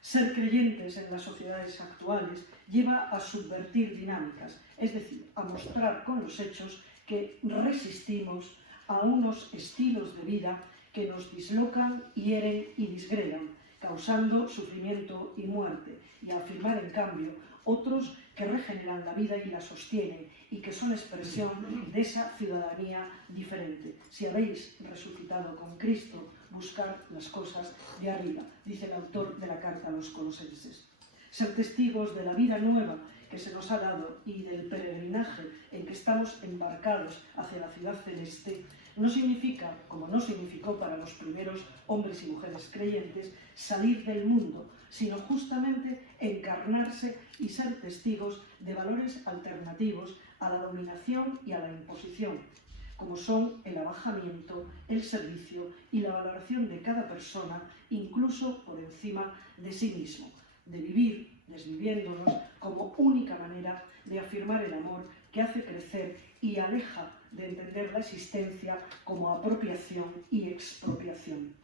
Ser creyentes en las sociedades actuales lleva a subvertir dinámicas, es decir, a mostrar con los hechos que resistimos a unos estilos de vida que nos dislocan, hieren y disgregan, causando sufrimiento y muerte, y a afirmar en cambio otros que regeneran la vida y la sostienen y que son expresión de esa ciudadanía diferente. Si habéis resucitado con Cristo, buscad las cosas de arriba, dice el autor de la carta a los Colosenses. Ser testigos de la vida nueva que se nos ha dado y del peregrinaje en que estamos embarcados hacia la ciudad celeste no significa, como no significó para los primeros hombres y mujeres creyentes, salir del mundo, sino justamente encarnarse y ser testigos de valores alternativos a la dominación y a la imposición, como son el abajamiento, el servicio y la valoración de cada persona, incluso por encima de sí mismo, de vivir desviviéndonos como única manera de afirmar el amor que hace crecer y aleja de entender la existencia como apropiación y expropiación.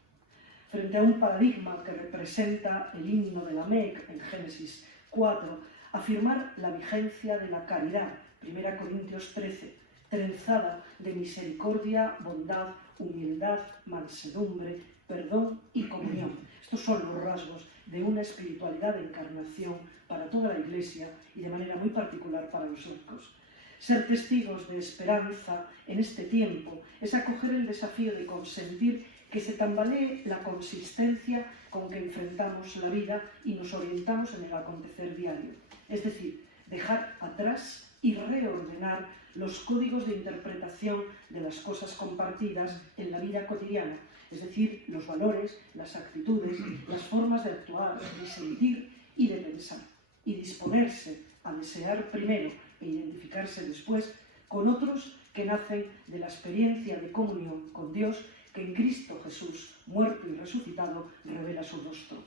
Frente a un paradigma que representa el himno de la Mec en Génesis 4, afirmar la vigencia de la caridad, 1 Corintios 13, trenzada de misericordia, bondad, humildad, mansedumbre, perdón y comunión. Estos son los rasgos de una espiritualidad de encarnación para toda la Iglesia y de manera muy particular para los laicos. Ser testigos de esperanza en este tiempo es acoger el desafío de consentir que se tambalee la consistencia con que enfrentamos la vida y nos orientamos en el acontecer diario. Es decir, dejar atrás y reordenar los códigos de interpretación de las cosas compartidas en la vida cotidiana, es decir, los valores, las actitudes, las formas de actuar, de sentir y de pensar, y disponerse a desear primero e identificarse después con otros que nacen de la experiencia de comunión con Dios que en Cristo Jesús, muerto y resucitado, revela su rostro.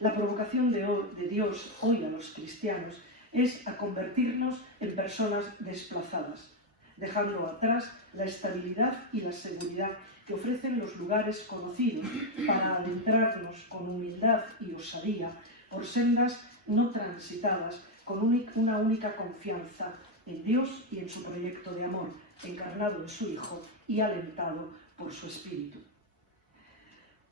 La provocación de Dios hoy a los cristianos es a convertirnos en personas desplazadas, dejando atrás la estabilidad y la seguridad que ofrecen los lugares conocidos para adentrarnos con humildad y osadía por sendas no transitadas con una única confianza en Dios y en su proyecto de amor, encarnado en su Hijo y alentado por su Espíritu.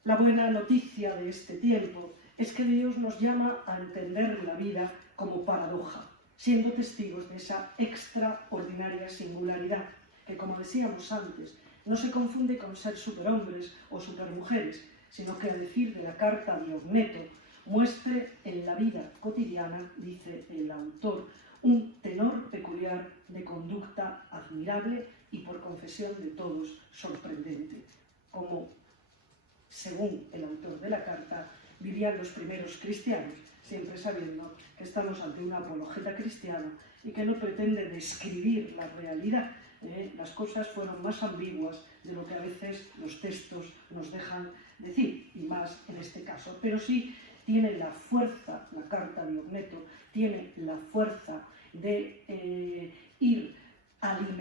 La buena noticia de este tiempo es que Dios nos llama a entender la vida como paradoja, siendo testigos de esa extraordinaria singularidad que, como decíamos antes, no se confunde con ser superhombres o supermujeres, sino que, a decir de la carta de Ogneto, muestre en la vida cotidiana, dice el autor, un tenor peculiar de conducta admirable y, por confesión de todos, sorprendente, como, según el autor de la carta, vivían los primeros cristianos, siempre sabiendo que estamos ante una apologeta cristiana y que no pretende describir la realidad. Las cosas fueron más ambiguas de lo que a veces los textos nos dejan decir, y más en este caso, pero sí tiene la fuerza, la carta de Ogneto, tiene la fuerza de ir alineando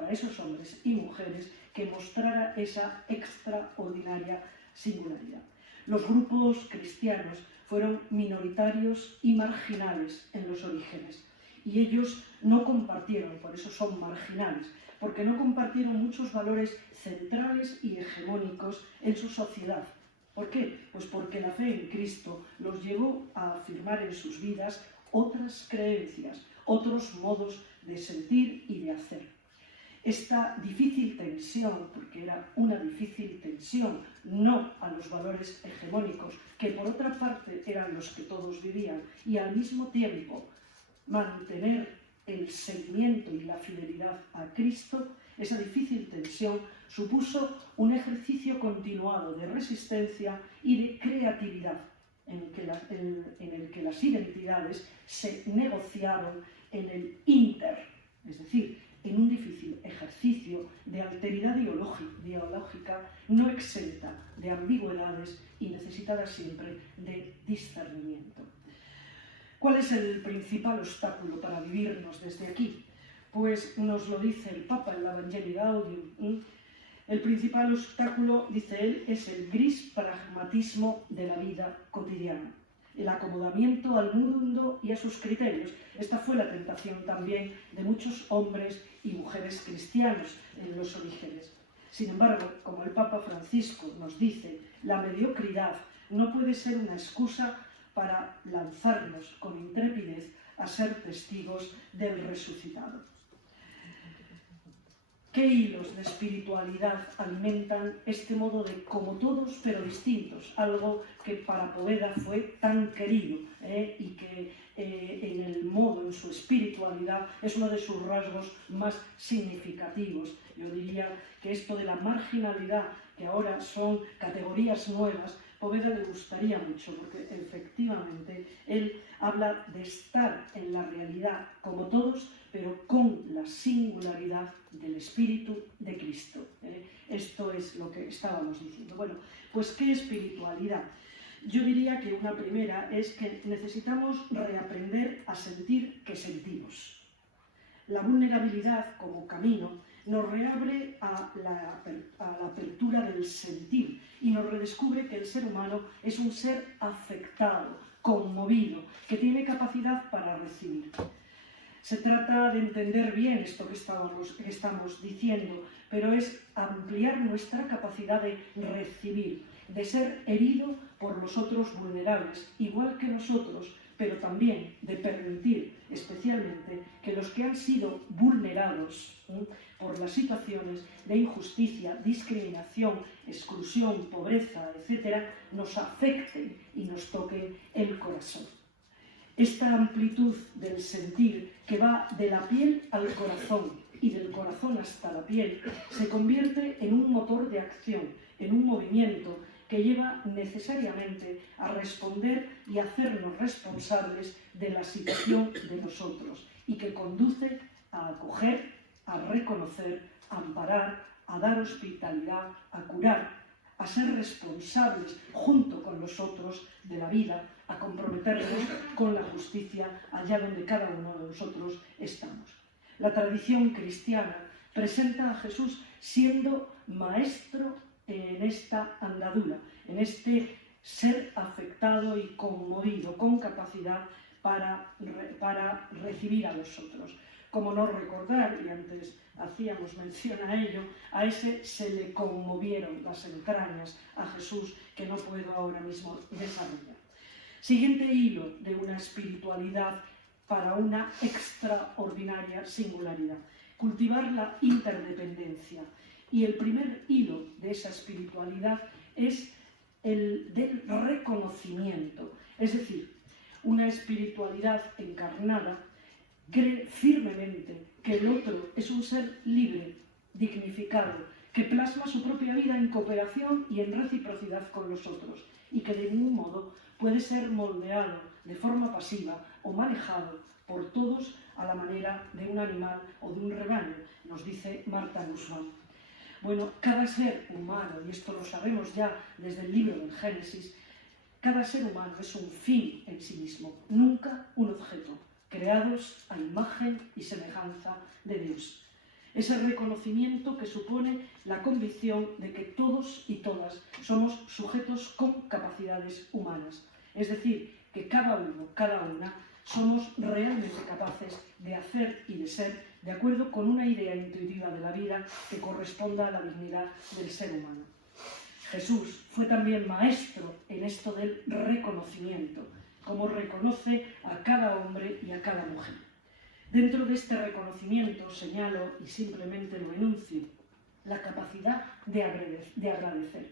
para esos hombres y mujeres que mostrara esa extraordinaria singularidad. Los grupos cristianos fueron minoritarios y marginales en los orígenes, y ellos no compartieron, por eso son marginales, porque no compartieron muchos valores centrales y hegemónicos en su sociedad. ¿Por qué? Pues porque la fe en Cristo los llevó a afirmar en sus vidas otras creencias, otros modos de sentir y de hacer. Esta difícil tensión, porque era una difícil tensión, no a los valores hegemónicos, que por otra parte eran los que todos vivían, y al mismo tiempo mantener el seguimiento y la fidelidad a Cristo, esa difícil tensión supuso un ejercicio continuado de resistencia y de creatividad, en el que las identidades se negociaron en el inter, es decir, en un difícil ejercicio de alteridad ideológica no exenta de ambigüedades y necesitada siempre de discernimiento. ¿Cuál es el principal obstáculo para vivirnos desde aquí? Pues nos lo dice el Papa en la Evangelii Gaudium. El principal obstáculo, dice él, es el gris pragmatismo de la vida cotidiana, el acomodamiento al mundo y a sus criterios. Esta fue la tentación también de muchos hombres y mujeres cristianos en los orígenes. Sin embargo, como el Papa Francisco nos dice, la mediocridad no puede ser una excusa para lanzarnos con intrepidez a ser testigos del resucitado. ¿Qué hilos de espiritualidad alimentan este modo de como todos pero distintos? Algo que para Poveda fue tan querido y que en el modo, en su espiritualidad, es uno de sus rasgos más significativos. Yo diría que esto de la marginalidad, que ahora son categorías nuevas, Poveda le gustaría mucho, porque efectivamente él habla de estar en la realidad como todos, pero con la singularidad del Espíritu de Cristo. Esto es lo que estábamos diciendo. Bueno, pues ¿qué espiritualidad? Yo diría que una primera es que necesitamos reaprender a sentir que sentimos. La vulnerabilidad como camino nos reabre a la apertura del sentir y nos redescubre que el ser humano es un ser afectado, conmovido, que tiene capacidad para recibir. Se trata de entender bien esto que estamos diciendo, pero es ampliar nuestra capacidad de recibir, de ser herido por los otros vulnerables, igual que nosotros, pero también de permitir especialmente que los que han sido vulnerados por las situaciones de injusticia, discriminación, exclusión, pobreza, etc., nos afecten y nos toquen el corazón. Esta amplitud del sentir que va de la piel al corazón y del corazón hasta la piel se convierte en un motor de acción, en un movimiento que lleva necesariamente a responder y hacernos responsables de la situación de nosotros y que conduce a acoger, a reconocer, a amparar, a dar hospitalidad, a curar, a ser responsables junto con los otros de la vida, a comprometernos con la justicia allá donde cada uno de nosotros estamos. La tradición cristiana presenta a Jesús siendo maestro en esta andadura, en este ser afectado y conmovido, con capacidad para recibir a los otros. Como no recordar, y antes hacíamos mención a ello, a ese se le conmovieron las entrañas a Jesús, que no puedo ahora mismo desarrollar. Siguiente hilo de una espiritualidad para una extraordinaria singularidad: cultivar la interdependencia. Y el primer hilo de esa espiritualidad es el del reconocimiento, es decir, una espiritualidad encarnada cree firmemente que el otro es un ser libre, dignificado, que plasma su propia vida en cooperación y en reciprocidad con los otros, y que de ningún modo puede ser moldeado de forma pasiva o manejado por todos a la manera de un animal o de un rebaño, nos dice Martha Nussbaum. Bueno, cada ser humano, y esto lo sabemos ya desde el libro del Génesis, cada ser humano es un fin en sí mismo, nunca un objeto, creados a imagen y semejanza de Dios. ese reconocimiento que supone la convicción de que todos y todas somos sujetos con capacidades humanas. Es decir, que cada uno, cada una, somos realmente capaces de hacer y de ser de acuerdo con una idea intuitiva de la vida que corresponda a la dignidad del ser humano. Jesús fue también maestro en esto del reconocimiento, como reconoce a cada hombre y a cada mujer. Dentro de este reconocimiento señalo y simplemente lo enuncio, la capacidad de agradecer.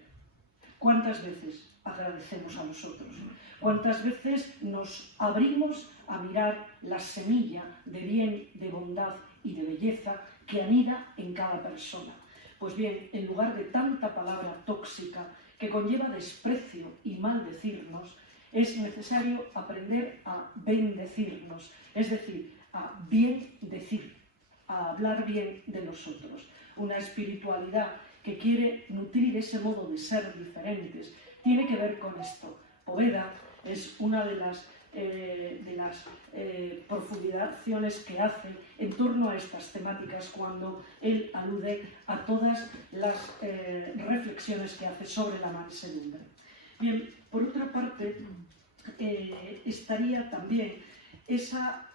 ¿Cuántas veces agradecemos a nosotros? ¿Cuántas veces nos abrimos a mirar la semilla de bien, de bondad y de belleza que anida en cada persona? Pues bien, en lugar de tanta palabra tóxica que conlleva desprecio y maldecirnos, es necesario aprender a bendecirnos, es decir, a bien decir, a hablar bien de nosotros. Una espiritualidad que quiere nutrir ese modo de ser diferentes tiene que ver con esto. Poveda es una de las profundizaciones que hace en torno a estas temáticas cuando él alude a todas las reflexiones que hace sobre la mansedumbre. Bien, por otra parte, estaría también esa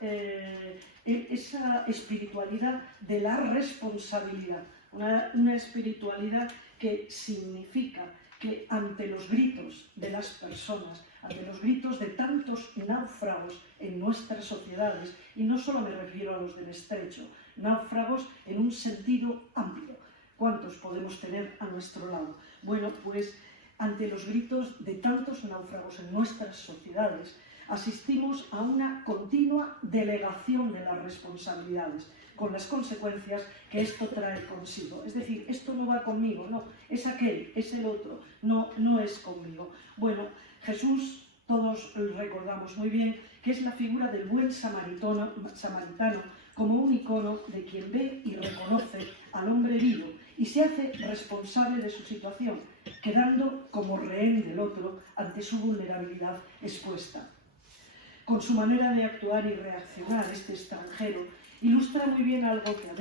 espiritualidad de la responsabilidad, una espiritualidad que significa que ante los gritos de las personas, ante los gritos de tantos náufragos en nuestras sociedades, y no solo me refiero a los del estrecho, náufragos en un sentido amplio. ¿Cuántos podemos tener a nuestro lado? Bueno, pues ante los gritos de tantos náufragos en nuestras sociedades, asistimos a una continua delegación de las responsabilidades, con las consecuencias que esto trae consigo. Es decir, esto no va conmigo, no, es aquel, es el otro, no es conmigo. Bueno, Jesús, todos recordamos muy bien que es la figura del buen samaritano como un icono de quien ve y reconoce al hombre herido y se hace responsable de su situación, quedando como rehén del otro ante su vulnerabilidad expuesta. Con su manera de actuar y reaccionar, este extranjero ilustra muy bien algo que a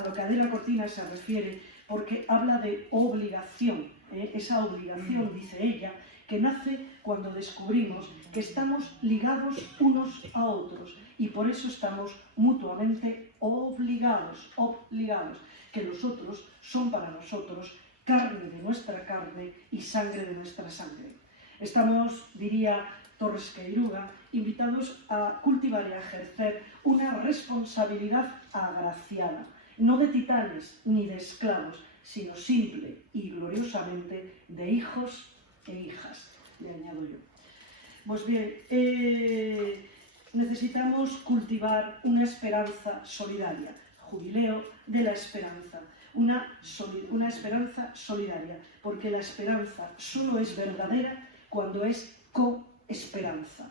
lo que Adela Cortina se refiere, porque habla de obligación, esa obligación, dice ella, que nace cuando descubrimos que estamos ligados unos a otros y por eso estamos mutuamente obligados, que los otros son para nosotros carne de nuestra carne y sangre de nuestra sangre. Estamos, diría Torres Queiruga, invitados a cultivar y a ejercer una responsabilidad agraciada, no de titanes ni de esclavos, sino simple y gloriosamente de hijos e hijas, le añado yo. Pues bien, necesitamos cultivar una esperanza solidaria, jubileo de la esperanza, una esperanza solidaria, porque la esperanza solo es verdadera cuando es coesperanza.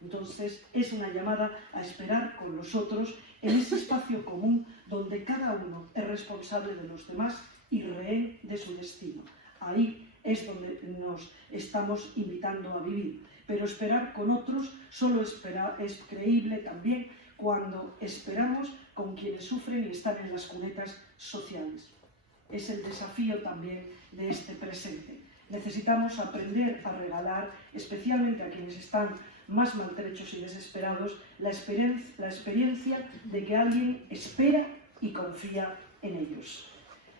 Entonces es una llamada a esperar con los otros en ese espacio común donde cada uno es responsable de los demás y rehén de su destino. Ahí es donde nos estamos invitando a vivir. Pero esperar con otros solo es creíble también cuando esperamos con quienes sufren y están en las cunetas sociales. Es el desafío también de este presente. Necesitamos aprender a regalar, especialmente a quienes están más maltrechos y desesperados, la experiencia de que alguien espera y confía en ellos.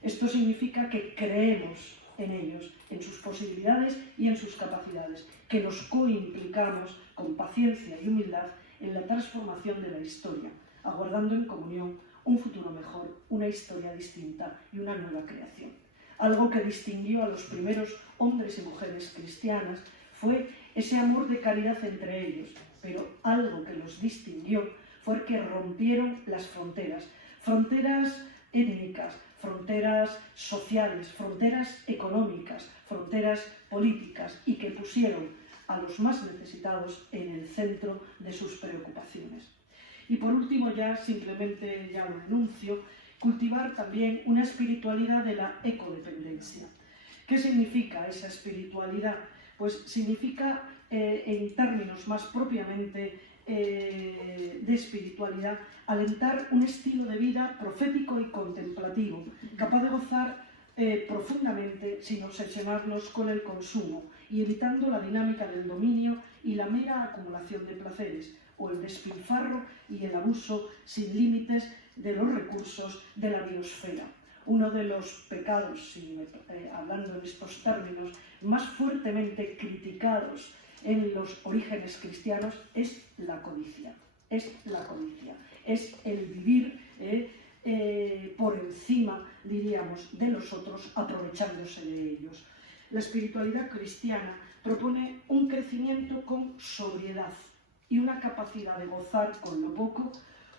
Esto significa que creemos en ellos, en sus posibilidades y en sus capacidades, que nos coimplicamos con paciencia y humildad en la transformación de la historia, aguardando en comunión un futuro mejor, una historia distinta y una nueva creación. Algo que distinguió a los primeros hombres y mujeres cristianas fue ese amor de caridad entre ellos, pero algo que los distinguió fue que rompieron las fronteras étnicas, fronteras sociales, fronteras económicas, fronteras políticas y que pusieron a los más necesitados en el centro de sus preocupaciones. Y por último, ya simplemente ya lo enuncio, cultivar también una espiritualidad de la ecodependencia. ¿Qué significa esa espiritualidad? Pues significa, en términos más propiamente de espiritualidad, alentar un estilo de vida profético y contemplativo, capaz de gozar profundamente sin obsesionarnos con el consumo y evitando la dinámica del dominio y la mera acumulación de placeres, o el despilfarro y el abuso sin límites de los recursos de la biosfera. Uno de los pecados, hablando en estos términos, más fuertemente criticados en los orígenes cristianos es la codicia. Es el vivir por encima, diríamos, de los otros, aprovechándose de ellos. La espiritualidad cristiana propone un crecimiento con sobriedad y una capacidad de gozar con lo poco,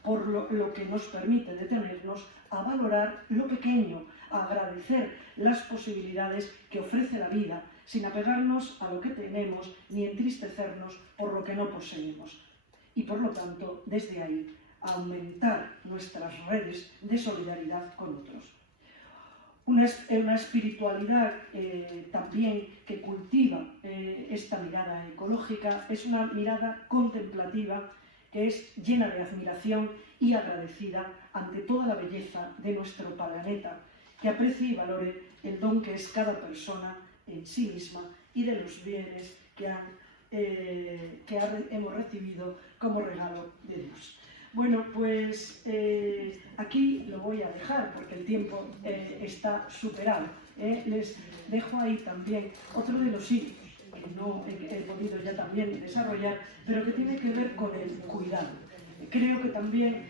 por lo que nos permite detenernos a valorar lo pequeño, a agradecer las posibilidades que ofrece la vida, sin apegarnos a lo que tenemos ni entristecernos por lo que no poseemos. Y por lo tanto, desde ahí, aumentar nuestras redes de solidaridad con otros. Una espiritualidad también que cultiva esta mirada ecológica es una mirada contemplativa que es llena de admiración y agradecida ante toda la belleza de nuestro planeta, que aprecie y valore el don que es cada persona en sí misma y de los bienes que hemos recibido como regalo de Dios. Bueno, pues aquí lo voy a dejar porque el tiempo está superado. Les dejo ahí también otro de los hilos que no he podido ya también desarrollar, pero que tiene que ver con el cuidado. Creo que también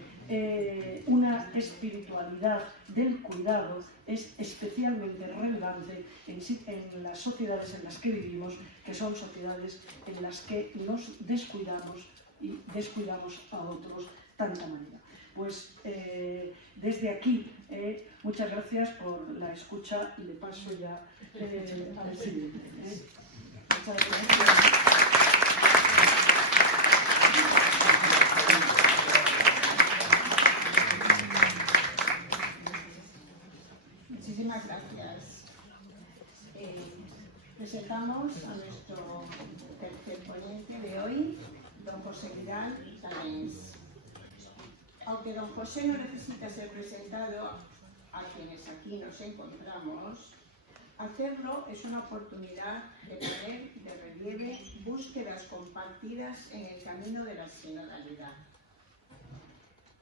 una espiritualidad del cuidado es especialmente relevante en las sociedades en las que vivimos, que son sociedades en las que nos descuidamos y descuidamos a otros de tanta manera. Pues desde aquí, muchas gracias por la escucha y le paso ya al siguiente. Muchas gracias. Muchísimas gracias. Presentamos a nuestro tercer ponente de hoy, don José Vidal Tanés. Aunque don José no necesita ser presentado a quienes aquí nos encontramos, hacerlo es una oportunidad de poner de relieve búsquedas compartidas en el camino de la sinodalidad.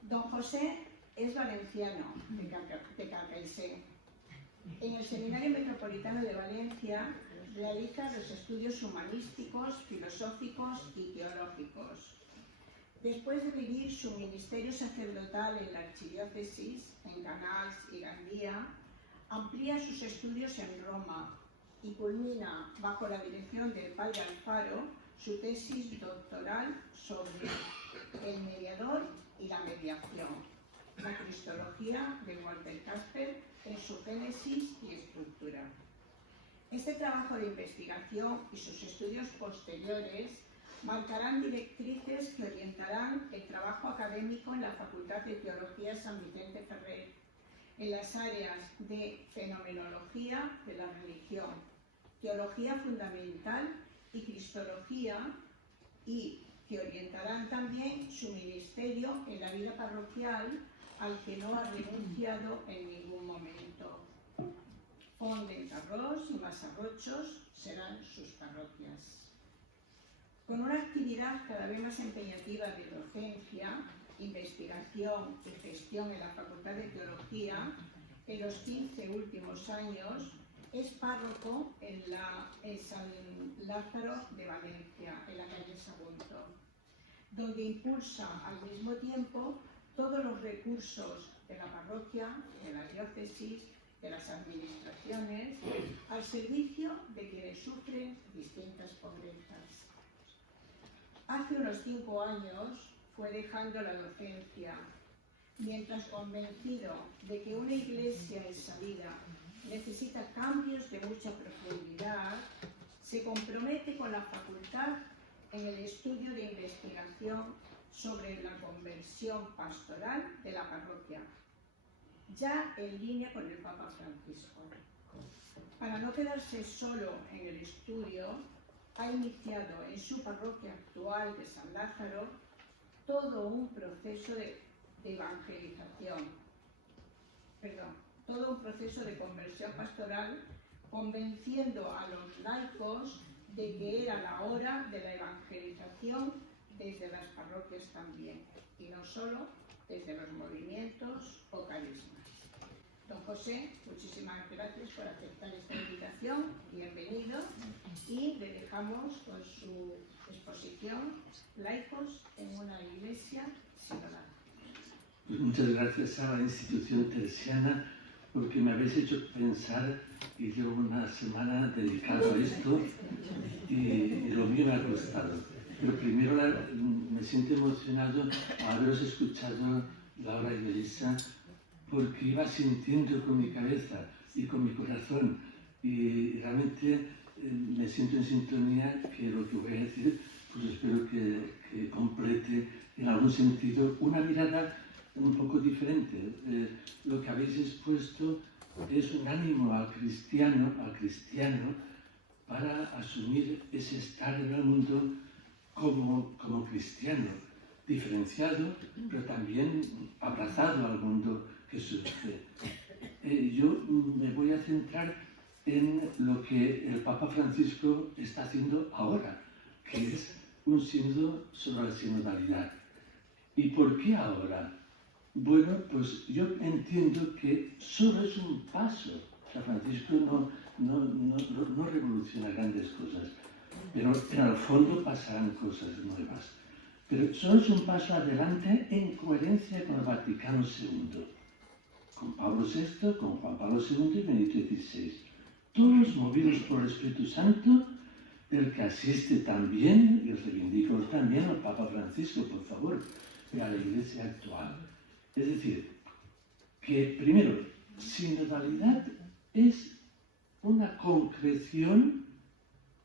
Don José es valenciano, de Carcaixent. En el Seminario Metropolitano de Valencia realiza los estudios humanísticos, filosóficos y teológicos. Después de vivir su ministerio sacerdotal en la archidiócesis, en Canals y Gandía, amplía sus estudios en Roma y culmina, bajo la dirección del padre Alfaro, su tesis doctoral sobre el mediador y la mediación, la cristología de Walter Kasper en su génesis y estructura. Este trabajo de investigación y sus estudios posteriores marcarán directrices que orientarán el trabajo académico en la Facultad de Teología San Vicente Ferrer, en las áreas de fenomenología de la religión, teología fundamental y cristología, y que orientarán también su ministerio en la vida parroquial, al que no ha renunciado en ningún momento. Font d'Encarrós y Masarrochos serán sus parroquias. Con una actividad cada vez más empeñativa de docencia, investigación y gestión en la Facultad de Teología, en los 15 últimos años es párroco en San Lázaro de Valencia, en la calle Sagunto, donde impulsa al mismo tiempo todos los recursos de la parroquia, de la diócesis, de las administraciones, al servicio de quienes sufren distintas pobrezas. Hace unos 5 años fue dejando la docencia, mientras convencido de que una iglesia en salida necesita cambios de mucha profundidad, se compromete con la facultad en el estudio de investigación sobre la conversión pastoral de la parroquia, ya en línea con el Papa Francisco. Para no quedarse solo en el estudio, ha iniciado en su parroquia actual de San Lázaro todo un proceso de evangelización, todo un proceso de conversión pastoral, convenciendo a los laicos de que era la hora de la evangelización desde las parroquias también, y no solo desde los movimientos o carismas. Don José, muchísimas gracias por aceptar esta invitación, bienvenido, y le dejamos con su exposición Laicos en una iglesia sinodal. Pues muchas gracias a la institución teresiana porque me habéis hecho pensar y llevo una semana dedicado a esto y lo mío me ha costado. Pero primero me siento emocionado al haberos escuchado Laura y Melissa porque iba sintiendo con mi cabeza y con mi corazón y realmente me siento en sintonía que lo que voy a decir pues espero que complete en algún sentido una mirada un poco diferente. Lo que habéis expuesto es un ánimo al cristiano para asumir ese estar en el mundo como cristiano, diferenciado, pero también abrazado al mundo que surge. Yo me voy a centrar en lo que el Papa Francisco está haciendo ahora, que es un sínodo sobre la sinodalidad. ¿Y por qué ahora? Bueno, pues yo entiendo que solo es un paso. O sea, Francisco no revoluciona grandes cosas, pero en el fondo pasarán cosas nuevas. Pero solo es un paso adelante en coherencia con el Vaticano II, con Pablo VI, con Juan Pablo II y Benedicto XVI. Todos movidos por el Espíritu Santo, del que asiste también, y os reivindico también al Papa Francisco, por favor, y a la Iglesia actual. Es decir, que primero, sinodalidad es una concreción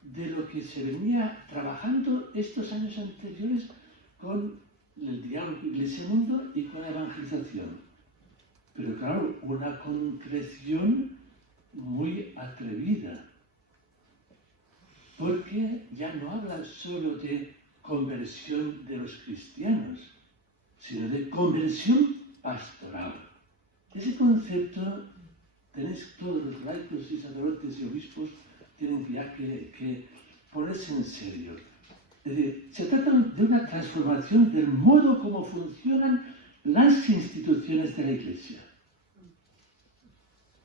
de lo que se venía trabajando estos años anteriores con el diálogo Iglesia-Mundo y con la evangelización. Pero claro, una concreción muy atrevida, porque ya no habla solo de conversión de los cristianos, sino de conversión pastoral. Ese concepto tenéis todos los laicos y sacerdotes y obispos tienen ya que ponerse en serio. Es decir, se trata de una transformación del modo como funcionan las instituciones de la Iglesia.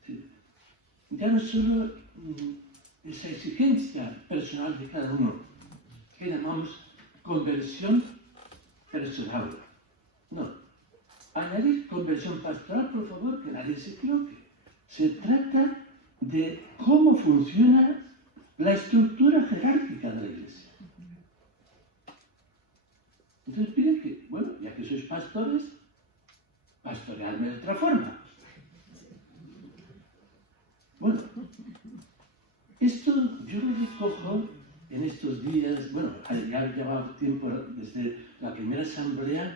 ¿Sí? Ya no solo esa exigencia personal de cada uno, que llamamos conversión personal. No. Añadir conversión pastoral, por favor, que nadie se equivoque. Se trata de cómo funciona la estructura jerárquica de la Iglesia. Entonces piden que, bueno, ya que sois pastores, pastoreadme de otra forma. Bueno, esto yo lo recojo en estos días, bueno, ya llevaba tiempo desde la primera asamblea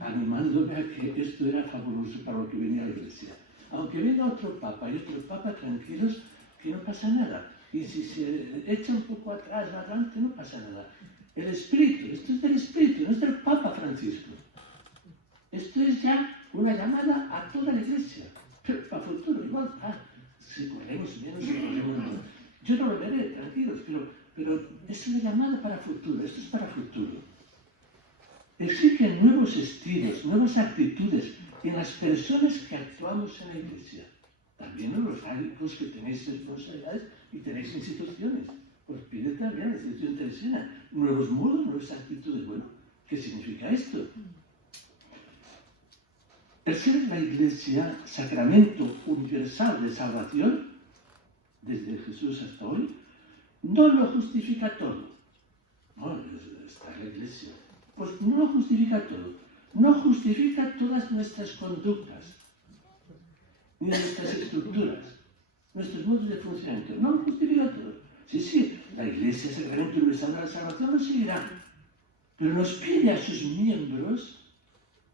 animándome a que esto era fabuloso para lo que venía a la Iglesia. Aunque venga otro papa y otro papa, tranquilos, que no pasa nada. Y si se echa un poco atrás o adelante, no pasa nada. El Espíritu, esto es del Espíritu, no es del Papa Francisco. Esto es ya una llamada a toda la Iglesia. Pero para futuro, igual, si corremos menos, si corremos menos. Yo no lo veré, tranquilos, pero es una llamada para futuro, esto es para futuro. Exigen nuevos estilos, nuevas actitudes en las personas que actuamos en la Iglesia. También en los laicos que tenéis responsabilidades y tenéis instituciones. Pues pide también a la institución teresiana nuevos modos, nuevas actitudes. Bueno, ¿qué significa esto? El ser la Iglesia sacramento universal de salvación, desde Jesús hasta hoy, no lo justifica todo. No, está la Iglesia. Pues no lo justifica todo. No justifica todas nuestras conductas, ni nuestras estructuras, nuestros modos de funcionamiento. No lo justifica todo. Sí, la Iglesia Sacramento Universal de la Salvación lo seguirá. Pero nos pide a sus miembros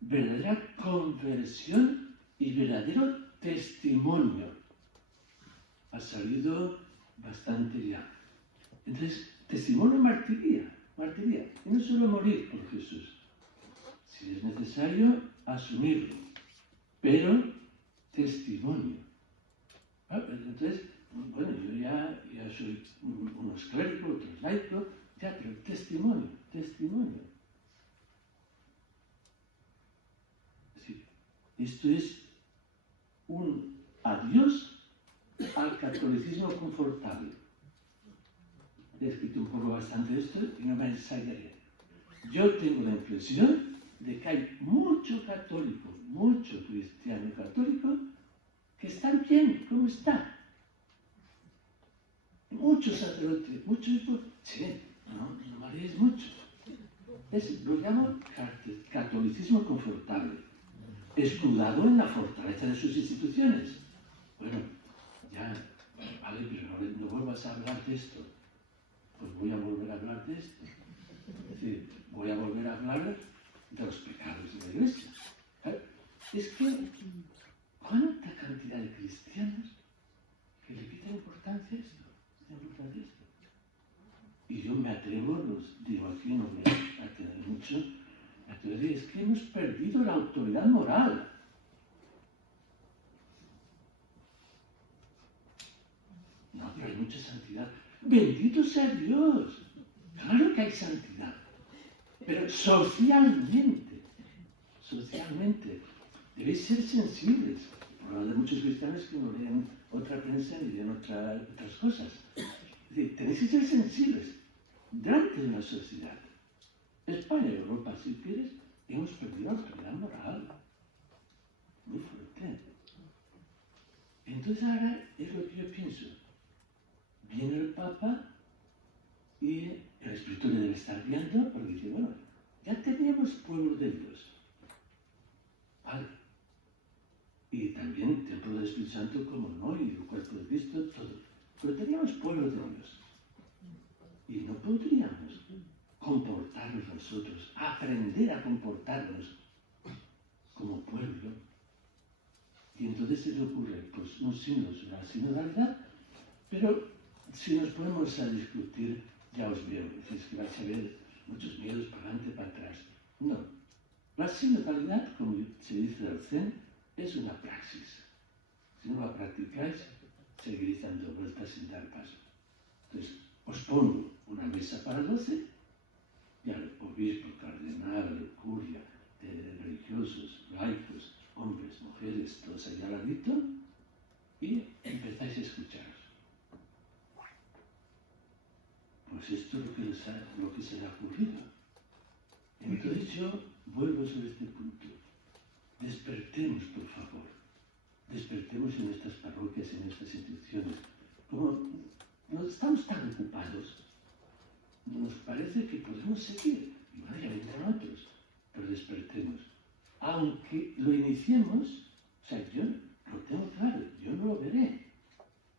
verdadera conversión y verdadero testimonio. Ha salido bastante ya. Entonces, testimonio martiría. Y no solo morir por Jesús, si es necesario, asumirlo, pero testimonio. Entonces, bueno, yo ya soy unos clérigos, otros laicos, ya, pero testimonio. Sí, esto es un adiós al catolicismo confortable. He escrito un poco bastante esto y no me ensayaré. Yo tengo la impresión de que hay mucho católico, mucho cristiano católico, que están bien, ¿cómo está? Muchos sacerdotes, muchos, sí, no marees mucho. Lo llamo catolicismo confortable, escudado en la fortaleza de sus instituciones. Bueno, ya, vale, pero no vuelvas a hablar de esto. Pues voy a volver a hablar de esto. Es decir, voy a volver a hablar de los pecados de la Iglesia. Es que, ¿cuánta cantidad de cristianos que le quitan importancia a esto? Y yo me atrevo, digo aquí, no me voy a tener mucho, es que hemos perdido la autoridad moral. No, pero hay mucha santidad. ¡Bendito sea Dios! Claro que hay santidad. Pero socialmente, debéis ser sensibles. Por lo de muchos cristianos que no leen otra prensa ni leen otras cosas. Es decir, tenéis que ser sensibles delante de una sociedad. España y Europa, si quieres, hemos perdido la autoridad moral. Muy fuerte. Entonces ahora es lo que yo pienso. Viene el Papa y el Espíritu le debe estar guiando porque dice, bueno, ya teníamos pueblo de Dios. Vale. Y también templo del Espíritu Santo, como no, y el cuerpo de Cristo, todo. Pero teníamos pueblo de Dios. Y no podríamos comportarnos nosotros, aprender a comportarnos como pueblo. Y entonces se le ocurre, pues, un signo de la sinodalidad, pero si nos ponemos a discutir, ya os veo, es que vais a ver muchos miedos para adelante, para atrás. No. La sinodalidad, como se dice del Zen, es una praxis. Si no la practicáis, seguiréis dando vueltas sin dar paso. Entonces, os pongo una mesa para 12, y al obispo, cardenal, curia, religiosos, laicos, hombres, mujeres, todos allá al ladito, y empezáis a escucharos. Pues esto es lo que se le ha ocurrido. Entonces yo vuelvo sobre este punto. Despertemos, por favor. Despertemos en estas parroquias, en estas instituciones. Como no estamos tan ocupados, nos parece que podemos seguir. Y bueno, ya vendrán otros. Pero despertemos. Aunque lo iniciemos, o sea, yo lo tengo claro, yo no lo veré.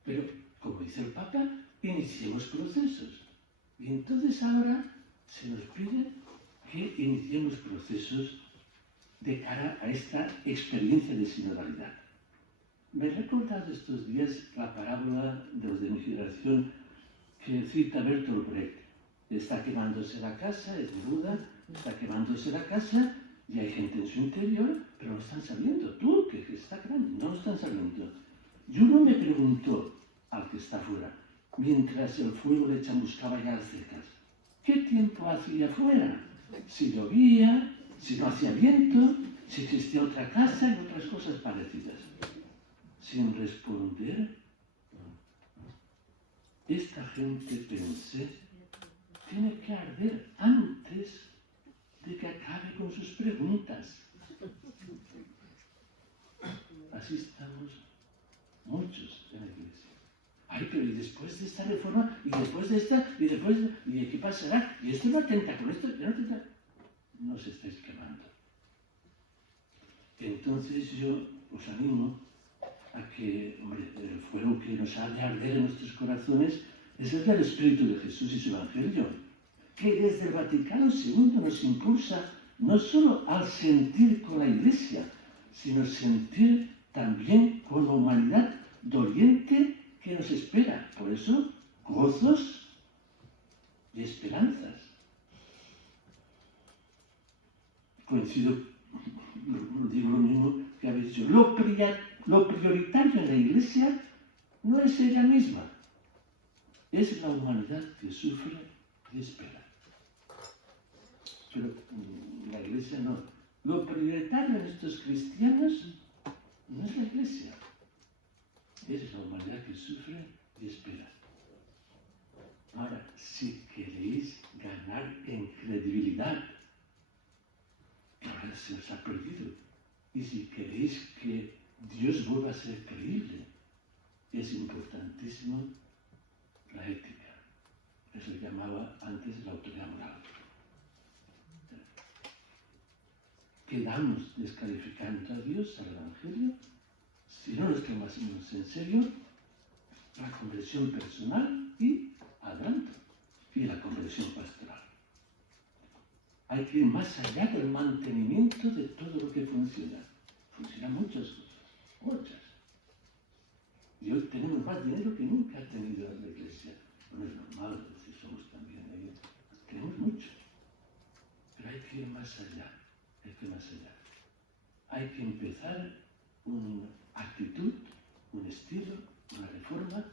Pero, como dice el Papa, iniciemos procesos. Y entonces ahora se nos pide que iniciemos procesos de cara a esta experiencia de sinodalidad. Me he recordado estos días la parábola de los de mi generación que cita Bertolt Brecht. Está quemándose la casa, es Neruda, está quemándose la casa y hay gente en su interior, pero no están saliendo. Tú, que está quemando, no están saliendo. Y uno me preguntó al que está fuera, mientras el fuego le chamuscaba ya las cejas, ¿qué tiempo hacía fuera? Si llovía, si no hacía viento, si existía otra casa y otras cosas parecidas. Sin responder, esta gente, pensé, tiene que arder antes de que acabe con sus preguntas. Así estamos muchos en la Iglesia. Ay, pero y después de esta reforma, y después de esta, y después de... ¿Y qué pasará? Y esto no atenta con esto, no atenta. No os estáis quemando. Entonces yo os animo a que, hombre, el fuego que nos ha de arder en nuestros corazones es el del Espíritu de Jesús y su Evangelio, que desde el Vaticano II nos impulsa no solo al sentir con la Iglesia, sino sentir también con la humanidad doliente que nos espera. Por eso, gozos y esperanzas. coincido, digo lo mismo que habéis dicho. Lo prioritario en la Iglesia no es ella misma, es la humanidad que sufre y espera. Pero la Iglesia no. Lo prioritario en estos cristianos no es la Iglesia, es la humanidad que sufre y espera. Ahora, si queréis ganar en credibilidad, que ahora se os ha perdido, y si queréis que Dios vuelva a ser creíble, es importantísimo la ética. Eso se llamaba antes la autoridad moral. Quedamos descalificando a Dios, al Evangelio, si no nos tomamos en serio la conversión personal y adelanto, y la conversión pastoral. Hay que ir más allá del mantenimiento de todo lo que funciona. Funcionan muchas cosas, muchas. Y hoy tenemos más dinero que nunca ha tenido la Iglesia. No es normal, si somos también ellos. Tenemos mucho. Pero hay que ir más allá. Hay que ir más allá. Hay que empezar una actitud, un estilo, una reforma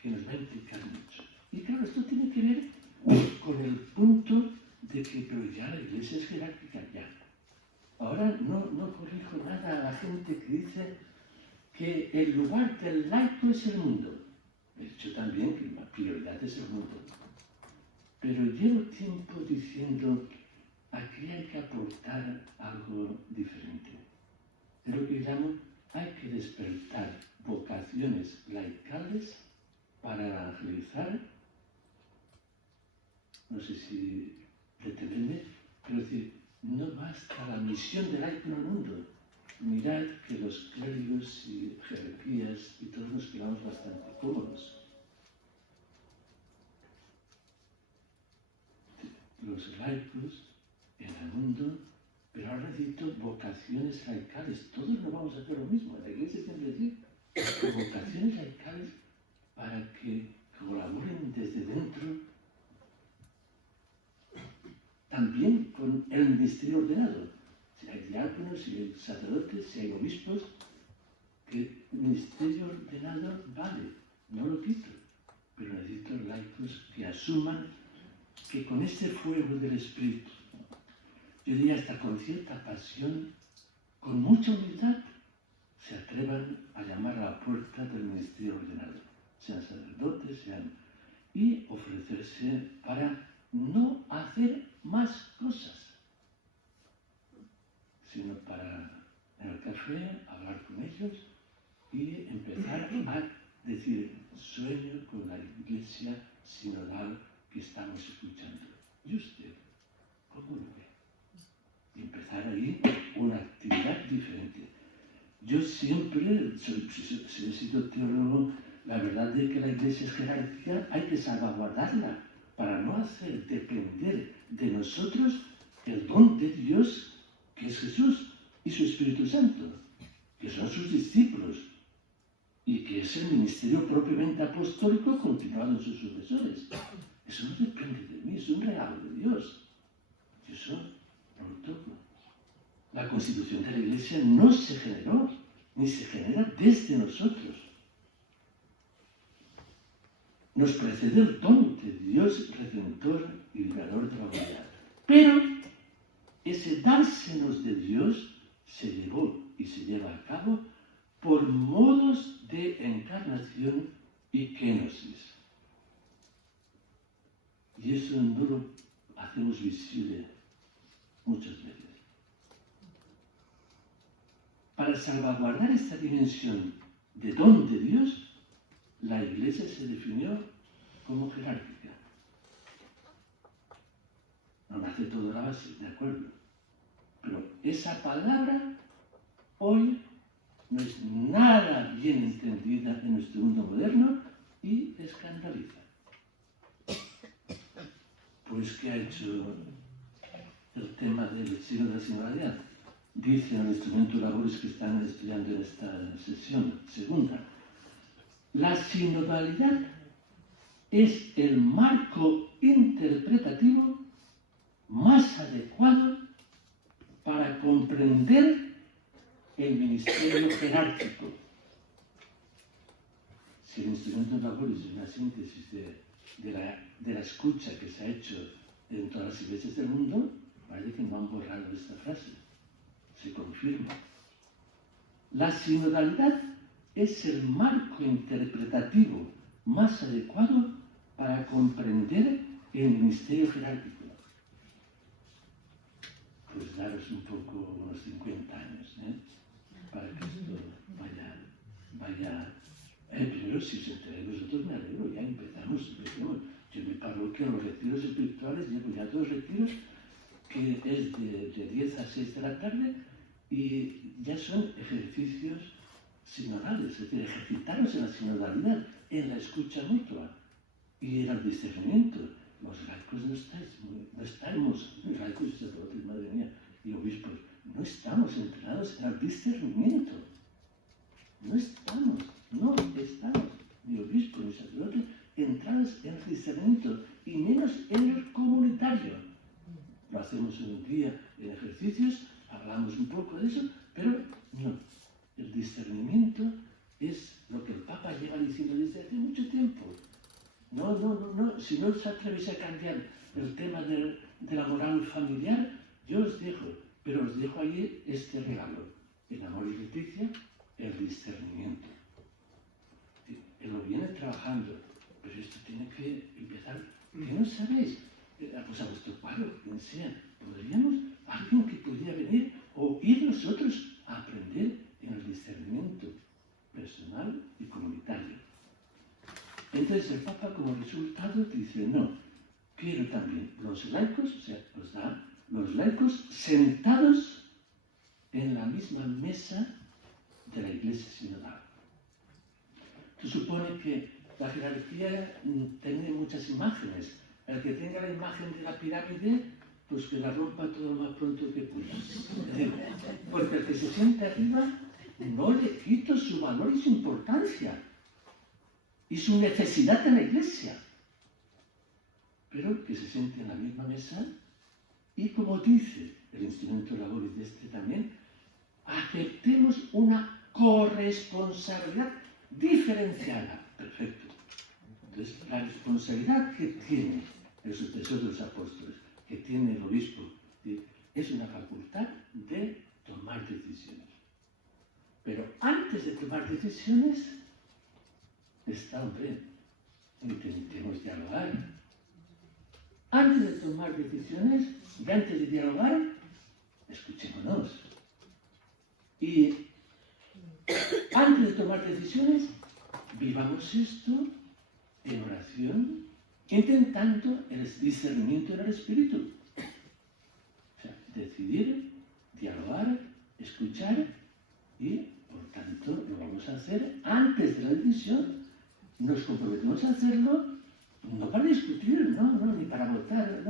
que nos va a implicar mucho. Y claro, esto tiene que ver con el punto de que, pero ya la Iglesia es jerárquica, ya. Ahora no corrijo nada a la gente que dice que el lugar del laico es el mundo. He dicho también que la prioridad es el mundo. Pero llevo tiempo diciendo, aquí hay que aportar algo diferente. Es lo que llamo, hay que despertar vocaciones laicales para evangelizar. No sé si detenerme, pero decir, no basta la misión del laico en el mundo. Mirad que los clérigos y jerarquías y todos nos quedamos bastante cómodos. Los laicos en el mundo, pero ahora necesito vocaciones laicales. Todos no vamos a hacer lo mismo. La Iglesia siempre dice vocaciones laicales para que colaboren desde dentro también con el ministerio ordenado. Si hay diáconos, si hay sacerdotes, si hay obispos, que el ministerio ordenado vale, no lo quito, pero necesito laicos que asuman que con ese fuego del Espíritu, yo diría hasta con cierta pasión, con mucha humildad, se atrevan a llamar a la puerta del ministerio ordenado, sean sacerdotes, y ofrecerse para no hacer más cosas, sino para en el café hablar con ellos y empezar a decir, sueño con la Iglesia sinodal que estamos escuchando. ¿Y usted cómo lo ve? Y empezar ahí una actividad diferente. Yo siempre, si he sido teólogo, la verdad es que la Iglesia es jerárquica, hay que salvaguardarla para no hacer depender de nosotros el don de Dios, que es Jesús y su Espíritu Santo, que son sus discípulos, y que es el ministerio propiamente apostólico continuado en sus sucesores. Eso no depende de mí, es un regalo de Dios. Y eso no lo toco. La constitución de la Iglesia no se generó, ni se genera desde nosotros. Nos precede el don de Dios Redentor y Liberador de la humanidad. Pero ese dársenos de Dios se llevó y se lleva a cabo por modos de encarnación y kenosis. Y eso no lo hacemos visible muchas veces. Para salvaguardar esta dimensión de don de Dios, la Iglesia se definió como jerárquica. No nace todo la base, de acuerdo. Pero esa palabra hoy no es nada bien entendida en nuestro mundo moderno y escandaliza. Pues, ¿qué ha hecho el tema del signo de la sinodalidad? Dice en el instrumento labores que están estudiando en esta sesión segunda. La sinodalidad es el marco interpretativo más adecuado para comprender el ministerio jerárquico. Si el instrumento Laboris es una síntesis de la escucha que se ha hecho en todas las iglesias del mundo, parece que no han borrado esta frase. Se confirma. La sinodalidad es el marco interpretativo más adecuado para comprender el ministerio jerárquico. Pues daros un poco unos 50 años, para que esto vaya. Primero, si os enteráis vosotros, me alegro, ya empezamos. Yo en mi parroquia, en los retiros espirituales, llevo ya 2 retiros, que es de 10 a 6 de la tarde, y ya son ejercicios sinodales, es decir, ejercitaros en la sinodalidad, en la escucha mutua y en el discernimiento. Los laicos no estamos, los laicos y sacerdotes, madre mía, y obispos, no estamos entrenados en el discernimiento. No estamos, ni obispos ni sacerdotes, entrados en el discernimiento, y menos en el comunitario. Lo hacemos un día en ejercicios, hablamos un poco de eso, pero no. El discernimiento es lo que el Papa lleva diciendo desde hace mucho tiempo. No, si no os atrevéis a cambiar el tema de la moral familiar, yo os dejo, pero os dejo ahí este regalo. En Amor y Leticia, el discernimiento. Él lo viene trabajando, pero esto tiene que empezar. ¿Qué no sabéis? Pues a vuestro padre, quien sea, alguien que pudiera venir o ir nosotros a aprender en el discernimiento personal y comunitario. Entonces el Papa, como resultado, dice, no, quiero también los laicos, o sea, los laicos sentados en la misma mesa de la Iglesia sinodal. Esto supone que la jerarquía tiene muchas imágenes. El que tenga la imagen de la pirámide, pues que la rompa todo lo más pronto que pueda. Porque el que se siente arriba, no le quito su valor y su importancia y su necesidad en la Iglesia. Pero que se siente en la misma mesa y, como dice el instrumento Laboris de este también, aceptemos una corresponsabilidad diferenciada. Perfecto. Entonces, la responsabilidad que tiene el sucesor de los apóstoles, que tiene el obispo, es una facultad de tomar decisiones. Pero antes de tomar decisiones, está, hombre, intentemos dialogar. Antes de tomar decisiones y antes de dialogar, escuchémonos. Y antes de tomar decisiones, vivamos esto en oración, intentando el discernimiento en el espíritu. O sea, decidir, dialogar, escuchar y, por tanto, lo vamos a hacer antes de la decisión. Nos comprometemos a hacerlo, no para discutir, ni para votar.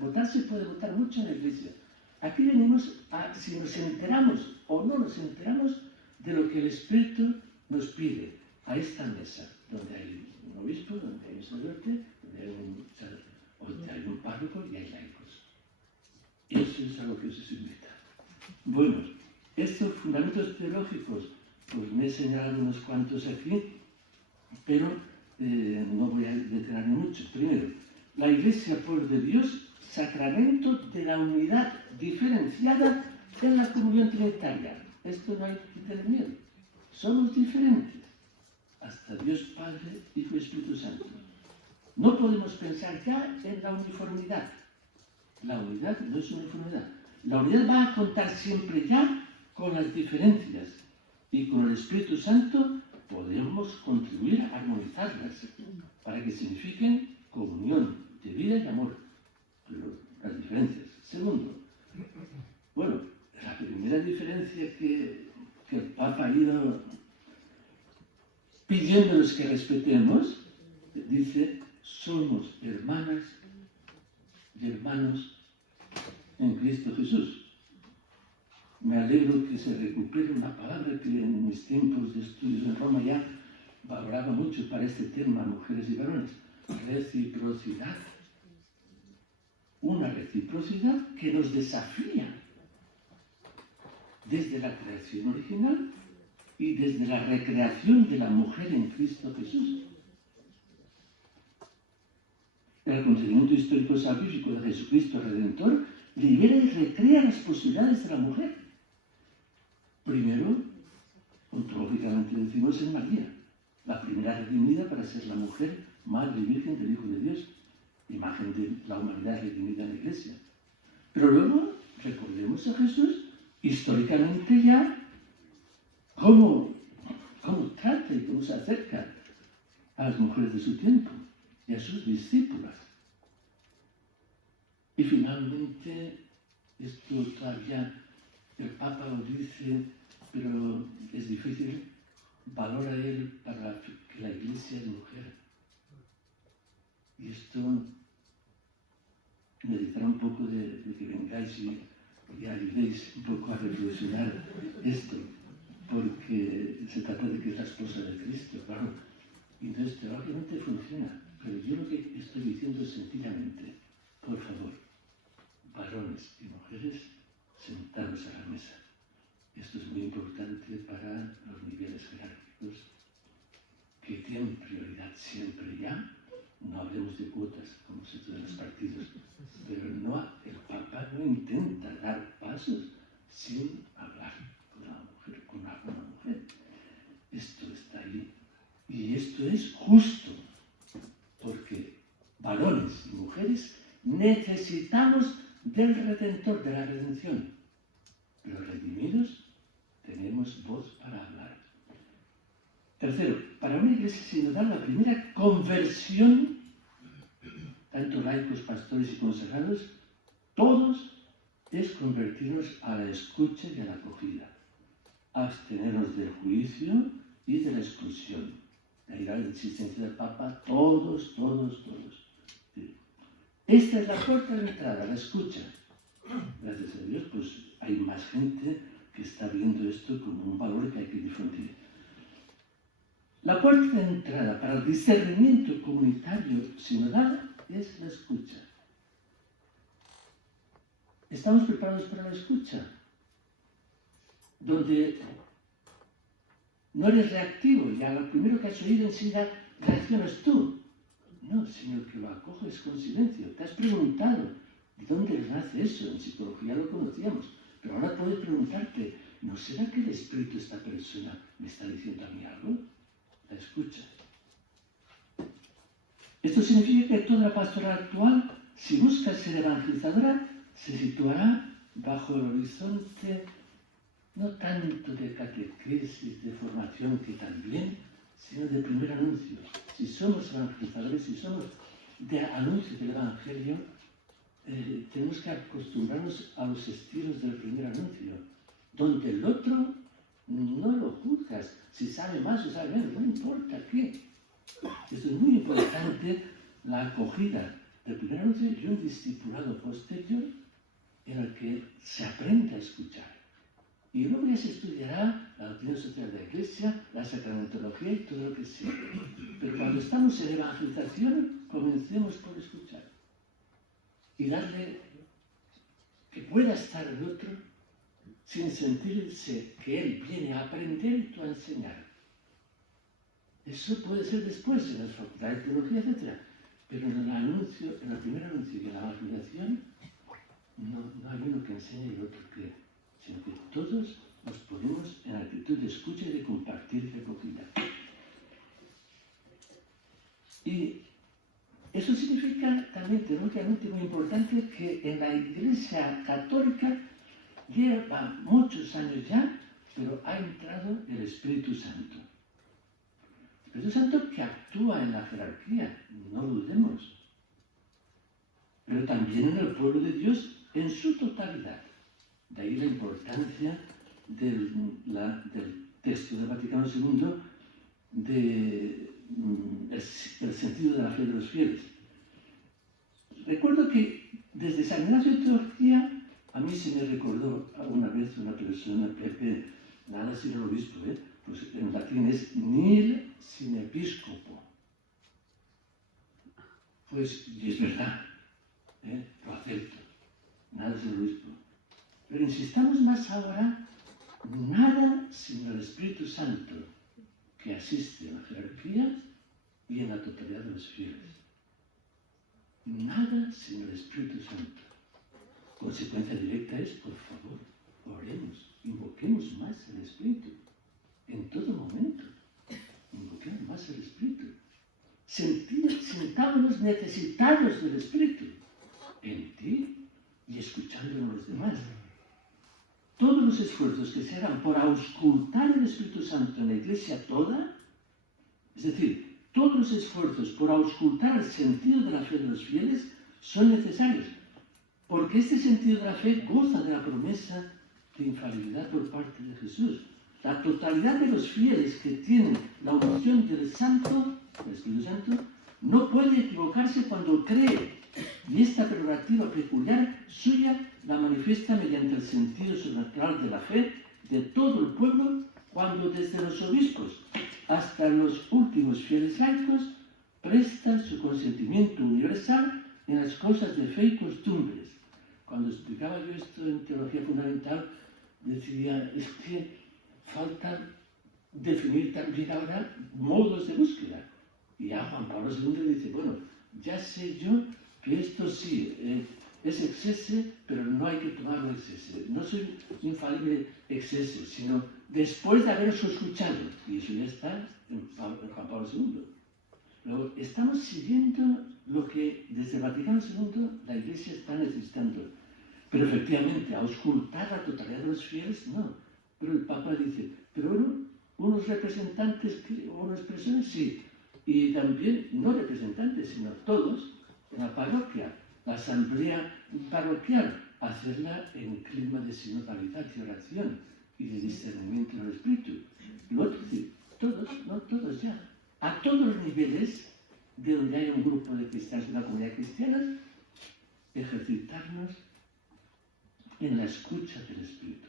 Votar se puede votar mucho en la Iglesia. Aquí venimos a si nos enteramos o no nos enteramos de lo que el Espíritu nos pide a esta mesa, donde hay un obispo, donde hay un sacerdote, donde hay un párroco y hay laicos. Eso es a lo que os invita. Bueno, estos fundamentos teológicos, pues me he señalado unos cuantos aquí, pero no voy a detenerme mucho. Primero, la Iglesia, pueblo de Dios, sacramento de la unidad diferenciada en la comunión trinitaria. Esto no hay que tener miedo. Somos diferentes. Hasta Dios Padre, Hijo y Espíritu Santo. No podemos pensar ya en la uniformidad. La unidad no es uniformidad. La unidad va a contar siempre ya con las diferencias. Y con el Espíritu Santo podemos contribuir a armonizarlas para que signifiquen comunión de vida y amor. Las diferencias. Segundo, bueno, la primera diferencia que el Papa ha ido pidiéndonos que respetemos, dice, somos hermanas y hermanos en Cristo Jesús. Me alegro que se recupere una palabra que en mis tiempos de estudios en Roma ya valoraba mucho para este tema, mujeres y varones. Reciprocidad. Una reciprocidad que nos desafía desde la creación original y desde la recreación de la mujer en Cristo Jesús. El acontecimiento histórico salvífico de Jesucristo Redentor libera y recrea las posibilidades de la mujer. Primero, ontológicamente decimos en María, la primera redimida para ser la mujer, madre y virgen del Hijo de Dios, imagen de la humanidad redimida en la Iglesia. Pero luego, recordemos a Jesús, históricamente ya, cómo trata y cómo se acerca a las mujeres de su tiempo y a sus discípulas. Y finalmente, esto todavía el Papa lo dice, pero es difícil, valora él para que la Iglesia es mujer. Y esto necesitará un poco de que vengáis y ayudéis un poco a reflexionar esto, porque se trata de que es la esposa de Cristo, claro. Y entonces teológicamente funciona, pero yo lo que estoy diciendo es sencillamente, por favor, varones y mujeres, sentados a la mesa. Esto es muy importante para los niveles jerárquicos, que tienen prioridad siempre ya. No hablemos de cuotas, como se hace en los partidos, pero el Papa no intenta dar pasos sin hablar con la mujer, con una mujer. Esto está ahí. Y esto es justo, porque varones y mujeres necesitamos del Redentor, de la redención. Pero redimidos tenemos voz para hablar. Tercero, para una iglesia sinodal, la primera conversión, tanto laicos, pastores y consagrados, todos, es convertirnos a la escucha y a la acogida, abstenernos del juicio y de la exclusión. De ahí la insistencia del Papa, todos. Esta es la puerta de entrada, la escucha. Gracias a Dios, pues hay más gente que está viendo esto como un valor que hay que difundir. La puerta de entrada para el discernimiento comunitario sinodal es la escucha. ¿Estamos preparados para la escucha? Donde no eres reactivo, ya lo primero que has oído enseguida reaccionas tú. No, sino que lo acoges con silencio. Te has preguntado, ¿de dónde nace eso? En psicología lo conocíamos, pero ahora puedes preguntarte, ¿no será que el espíritu de esta persona me está diciendo a mí algo? La escucha. Esto significa que toda la pastoral actual, si busca ser evangelizadora, se situará bajo el horizonte no tanto de catequesis, de formación, que también, sino de primer anuncio. Si somos evangelizadores, si somos de anuncio del Evangelio, tenemos que acostumbrarnos a los estilos del primer anuncio, donde el otro no lo juzgas, si sabe más o sabe menos, no importa qué. Esto es muy importante, la acogida del primer anuncio y un discipulado posterior en el que se aprende a escuchar. Y luego ya se estudiará la doctrina social de la Iglesia, la sacramentología y todo lo que sea. Pero cuando estamos en evangelización, comencemos por escuchar. Y darle que pueda estar el otro sin sentirse que él viene a aprender y tú a enseñar. Eso puede ser después, en la facultad de teología, etc. Pero en el primer anuncio y en la evangelización, no hay uno que enseñe y el otro que, sino que todos nos ponemos en actitud de escucha y de compartir y de acogida. Y eso significa también, teológicamente muy importante, que en la Iglesia Católica lleva muchos años ya, pero ha entrado el Espíritu Santo. El Espíritu Santo que actúa en la jerarquía, no lo dudemos, pero también en el pueblo de Dios en su totalidad. De ahí la importancia del texto del Vaticano II del sentido de la fe de los fieles. Recuerdo que desde San Ignacio de Teología, a mí se me recordó alguna vez una persona, Pepe, nada sin el obispo, pues en latín es nil sin episcopo. Pues, y es verdad, lo acepto, nada sin el obispo. Pero insistamos más ahora nada sino el Espíritu Santo que asiste en la jerarquía y en la totalidad de los fieles. Nada sino el Espíritu Santo. Consecuencia directa es, por favor, oremos, invoquemos más el Espíritu. En todo momento, invoquemos más el Espíritu. Sentámonos necesitados del Espíritu, en ti y escuchando a los demás. Todos los esfuerzos que se hagan por auscultar el Espíritu Santo en la Iglesia toda, es decir, todos los esfuerzos por auscultar el sentido de la fe de los fieles son necesarios, porque este sentido de la fe goza de la promesa de infalibilidad por parte de Jesús. La totalidad de los fieles que tienen la unción del Santo, del Espíritu Santo, no puede equivocarse cuando cree, y esta prerrogativa peculiar suya la manifiesta mediante el sentido sobrenatural de la fe de todo el pueblo, cuando desde los obispos hasta los últimos fieles laicos prestan su consentimiento universal en las cosas de fe y costumbres. Cuando explicaba yo esto en Teología Fundamental, decía, es que falta definir también ahora modos de búsqueda. Y ya Juan Pablo II dice, bueno, ya sé yo que esto sí es excese, pero no hay que tomarlo excese. No soy infalible excese, sino después de haberos escuchado. Y eso ya está en Juan Pablo II. Luego, estamos siguiendo lo que desde el Vaticano II la Iglesia está necesitando. Pero efectivamente, auscultar la totalidad de los fieles, no. Pero el Papa dice, pero unos representantes, unas personas sí. Y también, no representantes, sino todos, en la parroquia, la asamblea parroquial, hacerla en clima de sinodalidad y oración y de discernimiento del Espíritu. Y otro decir, todos, no todos ya, a todos los niveles de donde hay un grupo de cristianos, una comunidad cristiana, ejercitarnos en la escucha del Espíritu.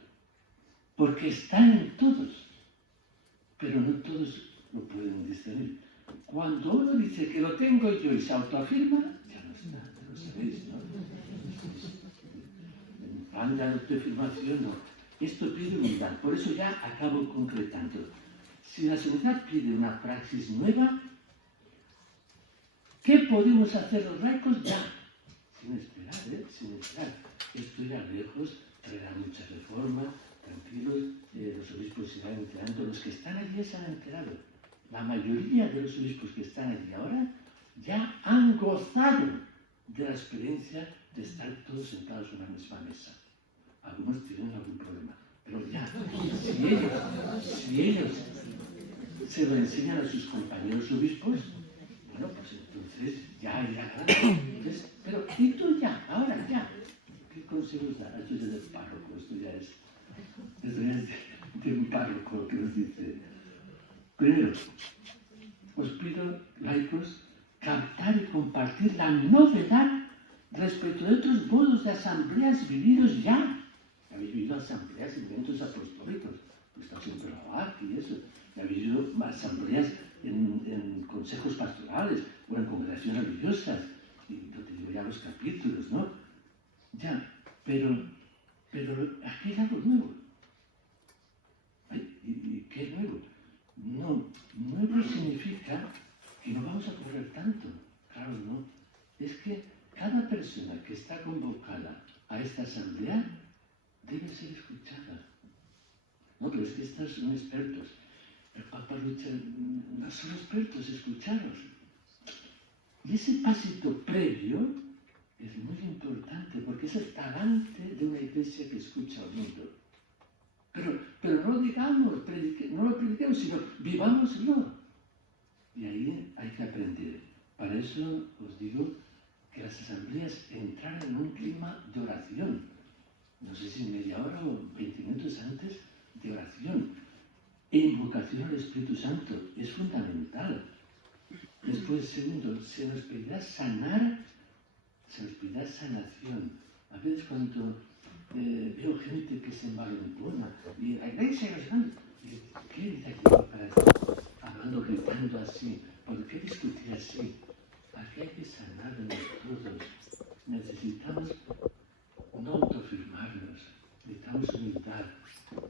Porque están en todos, pero no todos lo pueden discernir. Cuando uno dice que lo tengo yo y se autoafirma, ya no está, ya lo sabéis, ¿no? En plan de autoafirmación, no. Esto pide humildad, por eso ya acabo concretando. Si la sociedad pide una praxis nueva, ¿qué podemos hacer los laicos ya? Sin esperar, sin esperar. Esto ya lejos traerá muchas reformas, tranquilos, los obispos irán enterando, los que están allí se han enterado. La mayoría de los obispos que están allí ahora ya han gozado de la experiencia de estar todos sentados en la misma mesa. Algunos tienen algún problema, pero ya, si ellos se lo enseñan a sus compañeros obispos, bueno, pues entonces ya irá ganando. Pero, ¿y tú ya? Ahora ya. ¿Qué consejos da? Esto es del párroco, esto ya es de un párroco que nos dice. Primero, os pido, laicos, captar y compartir la novedad respecto de otros modos de asambleas vividos ya. Habéis vivido asambleas y eventos apostólicos, pues está siempre la OAC y eso. Habéis vivido asambleas en consejos pastorales o en congregaciones religiosas. Y no te digo ya los capítulos, ¿no? Ya, pero aquí hay algo nuevo. ¿Y qué es nuevo? No, nuevo significa que no vamos a correr tanto. Claro, no. Es que cada persona que está convocada a esta asamblea debe ser escuchada. No, pero es que estos son expertos. El Papa lucha, no son expertos, escucharos. Y ese pasito previo es muy importante porque es el talante de una iglesia que escucha al mundo. Pero no lo digamos, no lo prediquemos, sino vivámoslo. Y ahí hay que aprender. Para eso os digo que las asambleas entraran en un clima de oración. No sé si media hora o 20 minutos antes de oración. E invocación al Espíritu Santo es fundamental. Después, segundo, se nos pedirá sanar, se nos pedirá sanación. A veces cuando veo gente que se envalentona y la iglesia es grande, ¿qué dice aquí para esto? Hablando, gritando así, ¿por qué discutir así? Aquí hay que sanarnos todos. Necesitamos no autoafirmarnos, necesitamos humildad.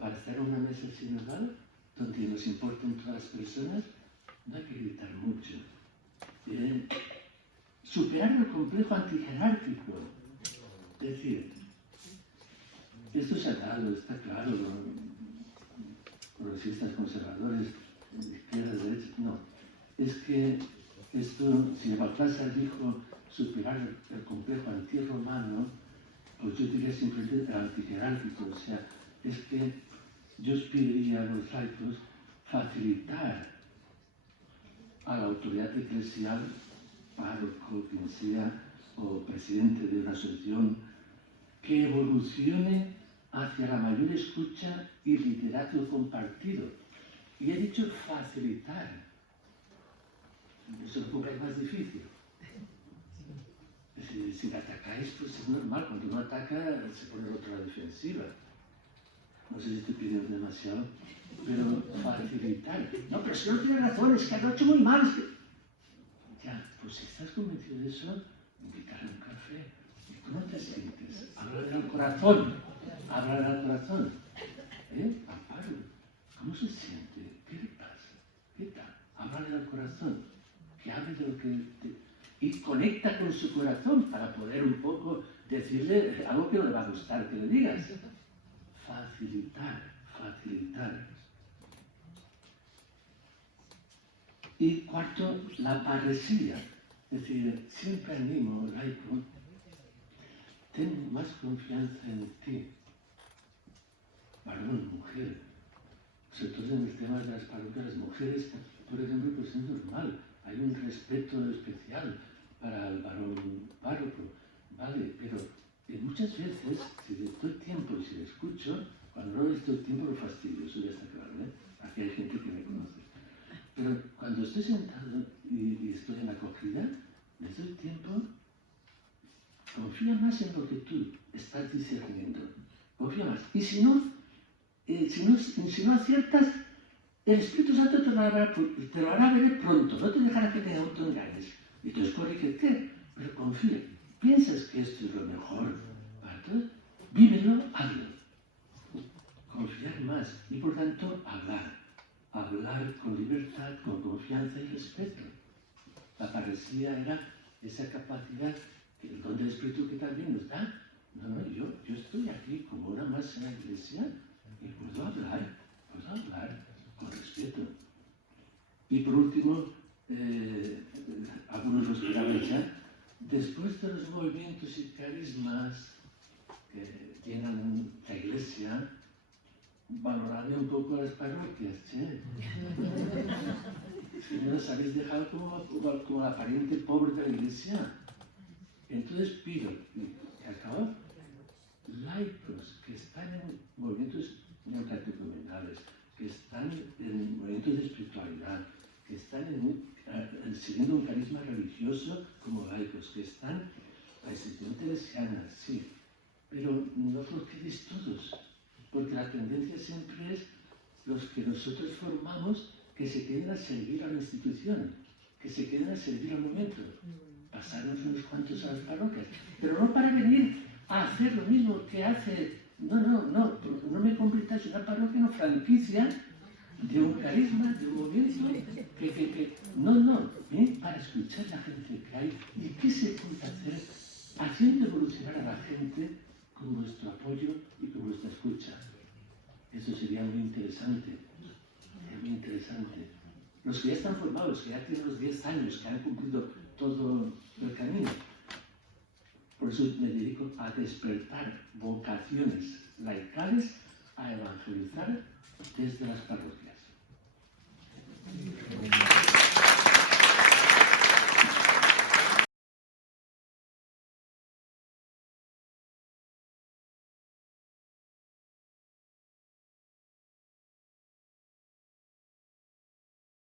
Para estar en una mesa sinodal, donde nos importan todas las personas, no hay que gritar mucho. Superar el complejo antijerárquico. Es decir, esto se ha dado, está claro, progresistas, conservadores, izquierda, derecha, no. Es que esto, si Baltasar dijo superar el complejo antirromano, pues yo diría simplemente el antijerárquico. O sea, es que yo os pediría a los laicos facilitar a la autoridad eclesial, párroco, quien sea, o presidente de una asociación, que evolucione hacia la mayor escucha y liderazgo compartido. Y he dicho facilitar. Eso lo pongáis más difícil. Es decir, si atacáis, pues es normal. Cuando uno ataca, se pone el otro a la defensiva. No sé si estoy pidiendo demasiado, pero facilitar. No, pero es que no tiene razón, es que lo ha hecho muy mal. Es que... Ya, pues si estás convencido de eso, invitarle a un café. ¿Y cómo te sientes? Háblale al corazón. Háblale al corazón. Amparo, ¿cómo se siente? ¿Qué le pasa? ¿Qué tal? Háblale al corazón. Que hable de lo que... Y conecta con su corazón para poder un poco decirle algo que no le va a gustar que le digas. Facilitar, facilitar. Y cuarto, la parresía. Es decir, siempre animo, laico, ten más confianza en ti. Varón, mujer. Sobre todo en los temas de las parroquias, las mujeres, por ejemplo, pues es normal. Hay un respeto especial para el varón párroco, ¿vale? Pero muchas veces, si le doy tiempo y si le escucho, cuando no le doy tiempo lo fastidio, eso ya está claro, ¿eh? Aquí hay gente que me conoce. Pero cuando estoy sentado y estoy en la acogida, les doy tiempo, confía más en lo que tú estás discerniendo, confía más. Y si no aciertas, el Espíritu Santo te lo hará ver pronto, no te dejará que te autoengañes. Y entonces corrígete, pero confía. ¿Piensas que esto es lo mejor para todos? Vívelo, hazlo. Confiar más y por tanto hablar. Hablar con libertad, con confianza y respeto. La parresía era esa capacidad, el don del Espíritu que también nos da. No, yo estoy aquí como una más en la iglesia y puedo hablar con respeto. Y por último, algunos los queramos ya, después de los movimientos y carismas que llenan la iglesia, valorarle un poco a las parroquias, ¿sí? Si no las habéis dejado como la pariente pobre de la iglesia. Entonces pido, que acabo, laicos que están en movimientos neocatecumenales, que están en movimientos de espiritualidad, que están siguiendo un carisma religioso como laicos, que están en la institución teresiana, sí, pero no os lo quedéis todos, porque la tendencia siempre es los que nosotros formamos que se queden a servir a la institución, que se queden a servir al momento. Pasarnos unos cuantos a las parroquias, pero no para venir a hacer lo mismo que hace. No me convirtáis en una parroquia, una franquicia de un carisma, de un movimiento, para escuchar a la gente que hay y qué se puede hacer haciendo evolucionar a la gente con nuestro apoyo y con nuestra escucha. Eso sería muy interesante, muy interesante. Los que ya están formados, que ya tienen los 10 años, que han cumplido todo el camino. Por eso me dedico a despertar vocaciones laicales, a evangelizar desde las parroquias.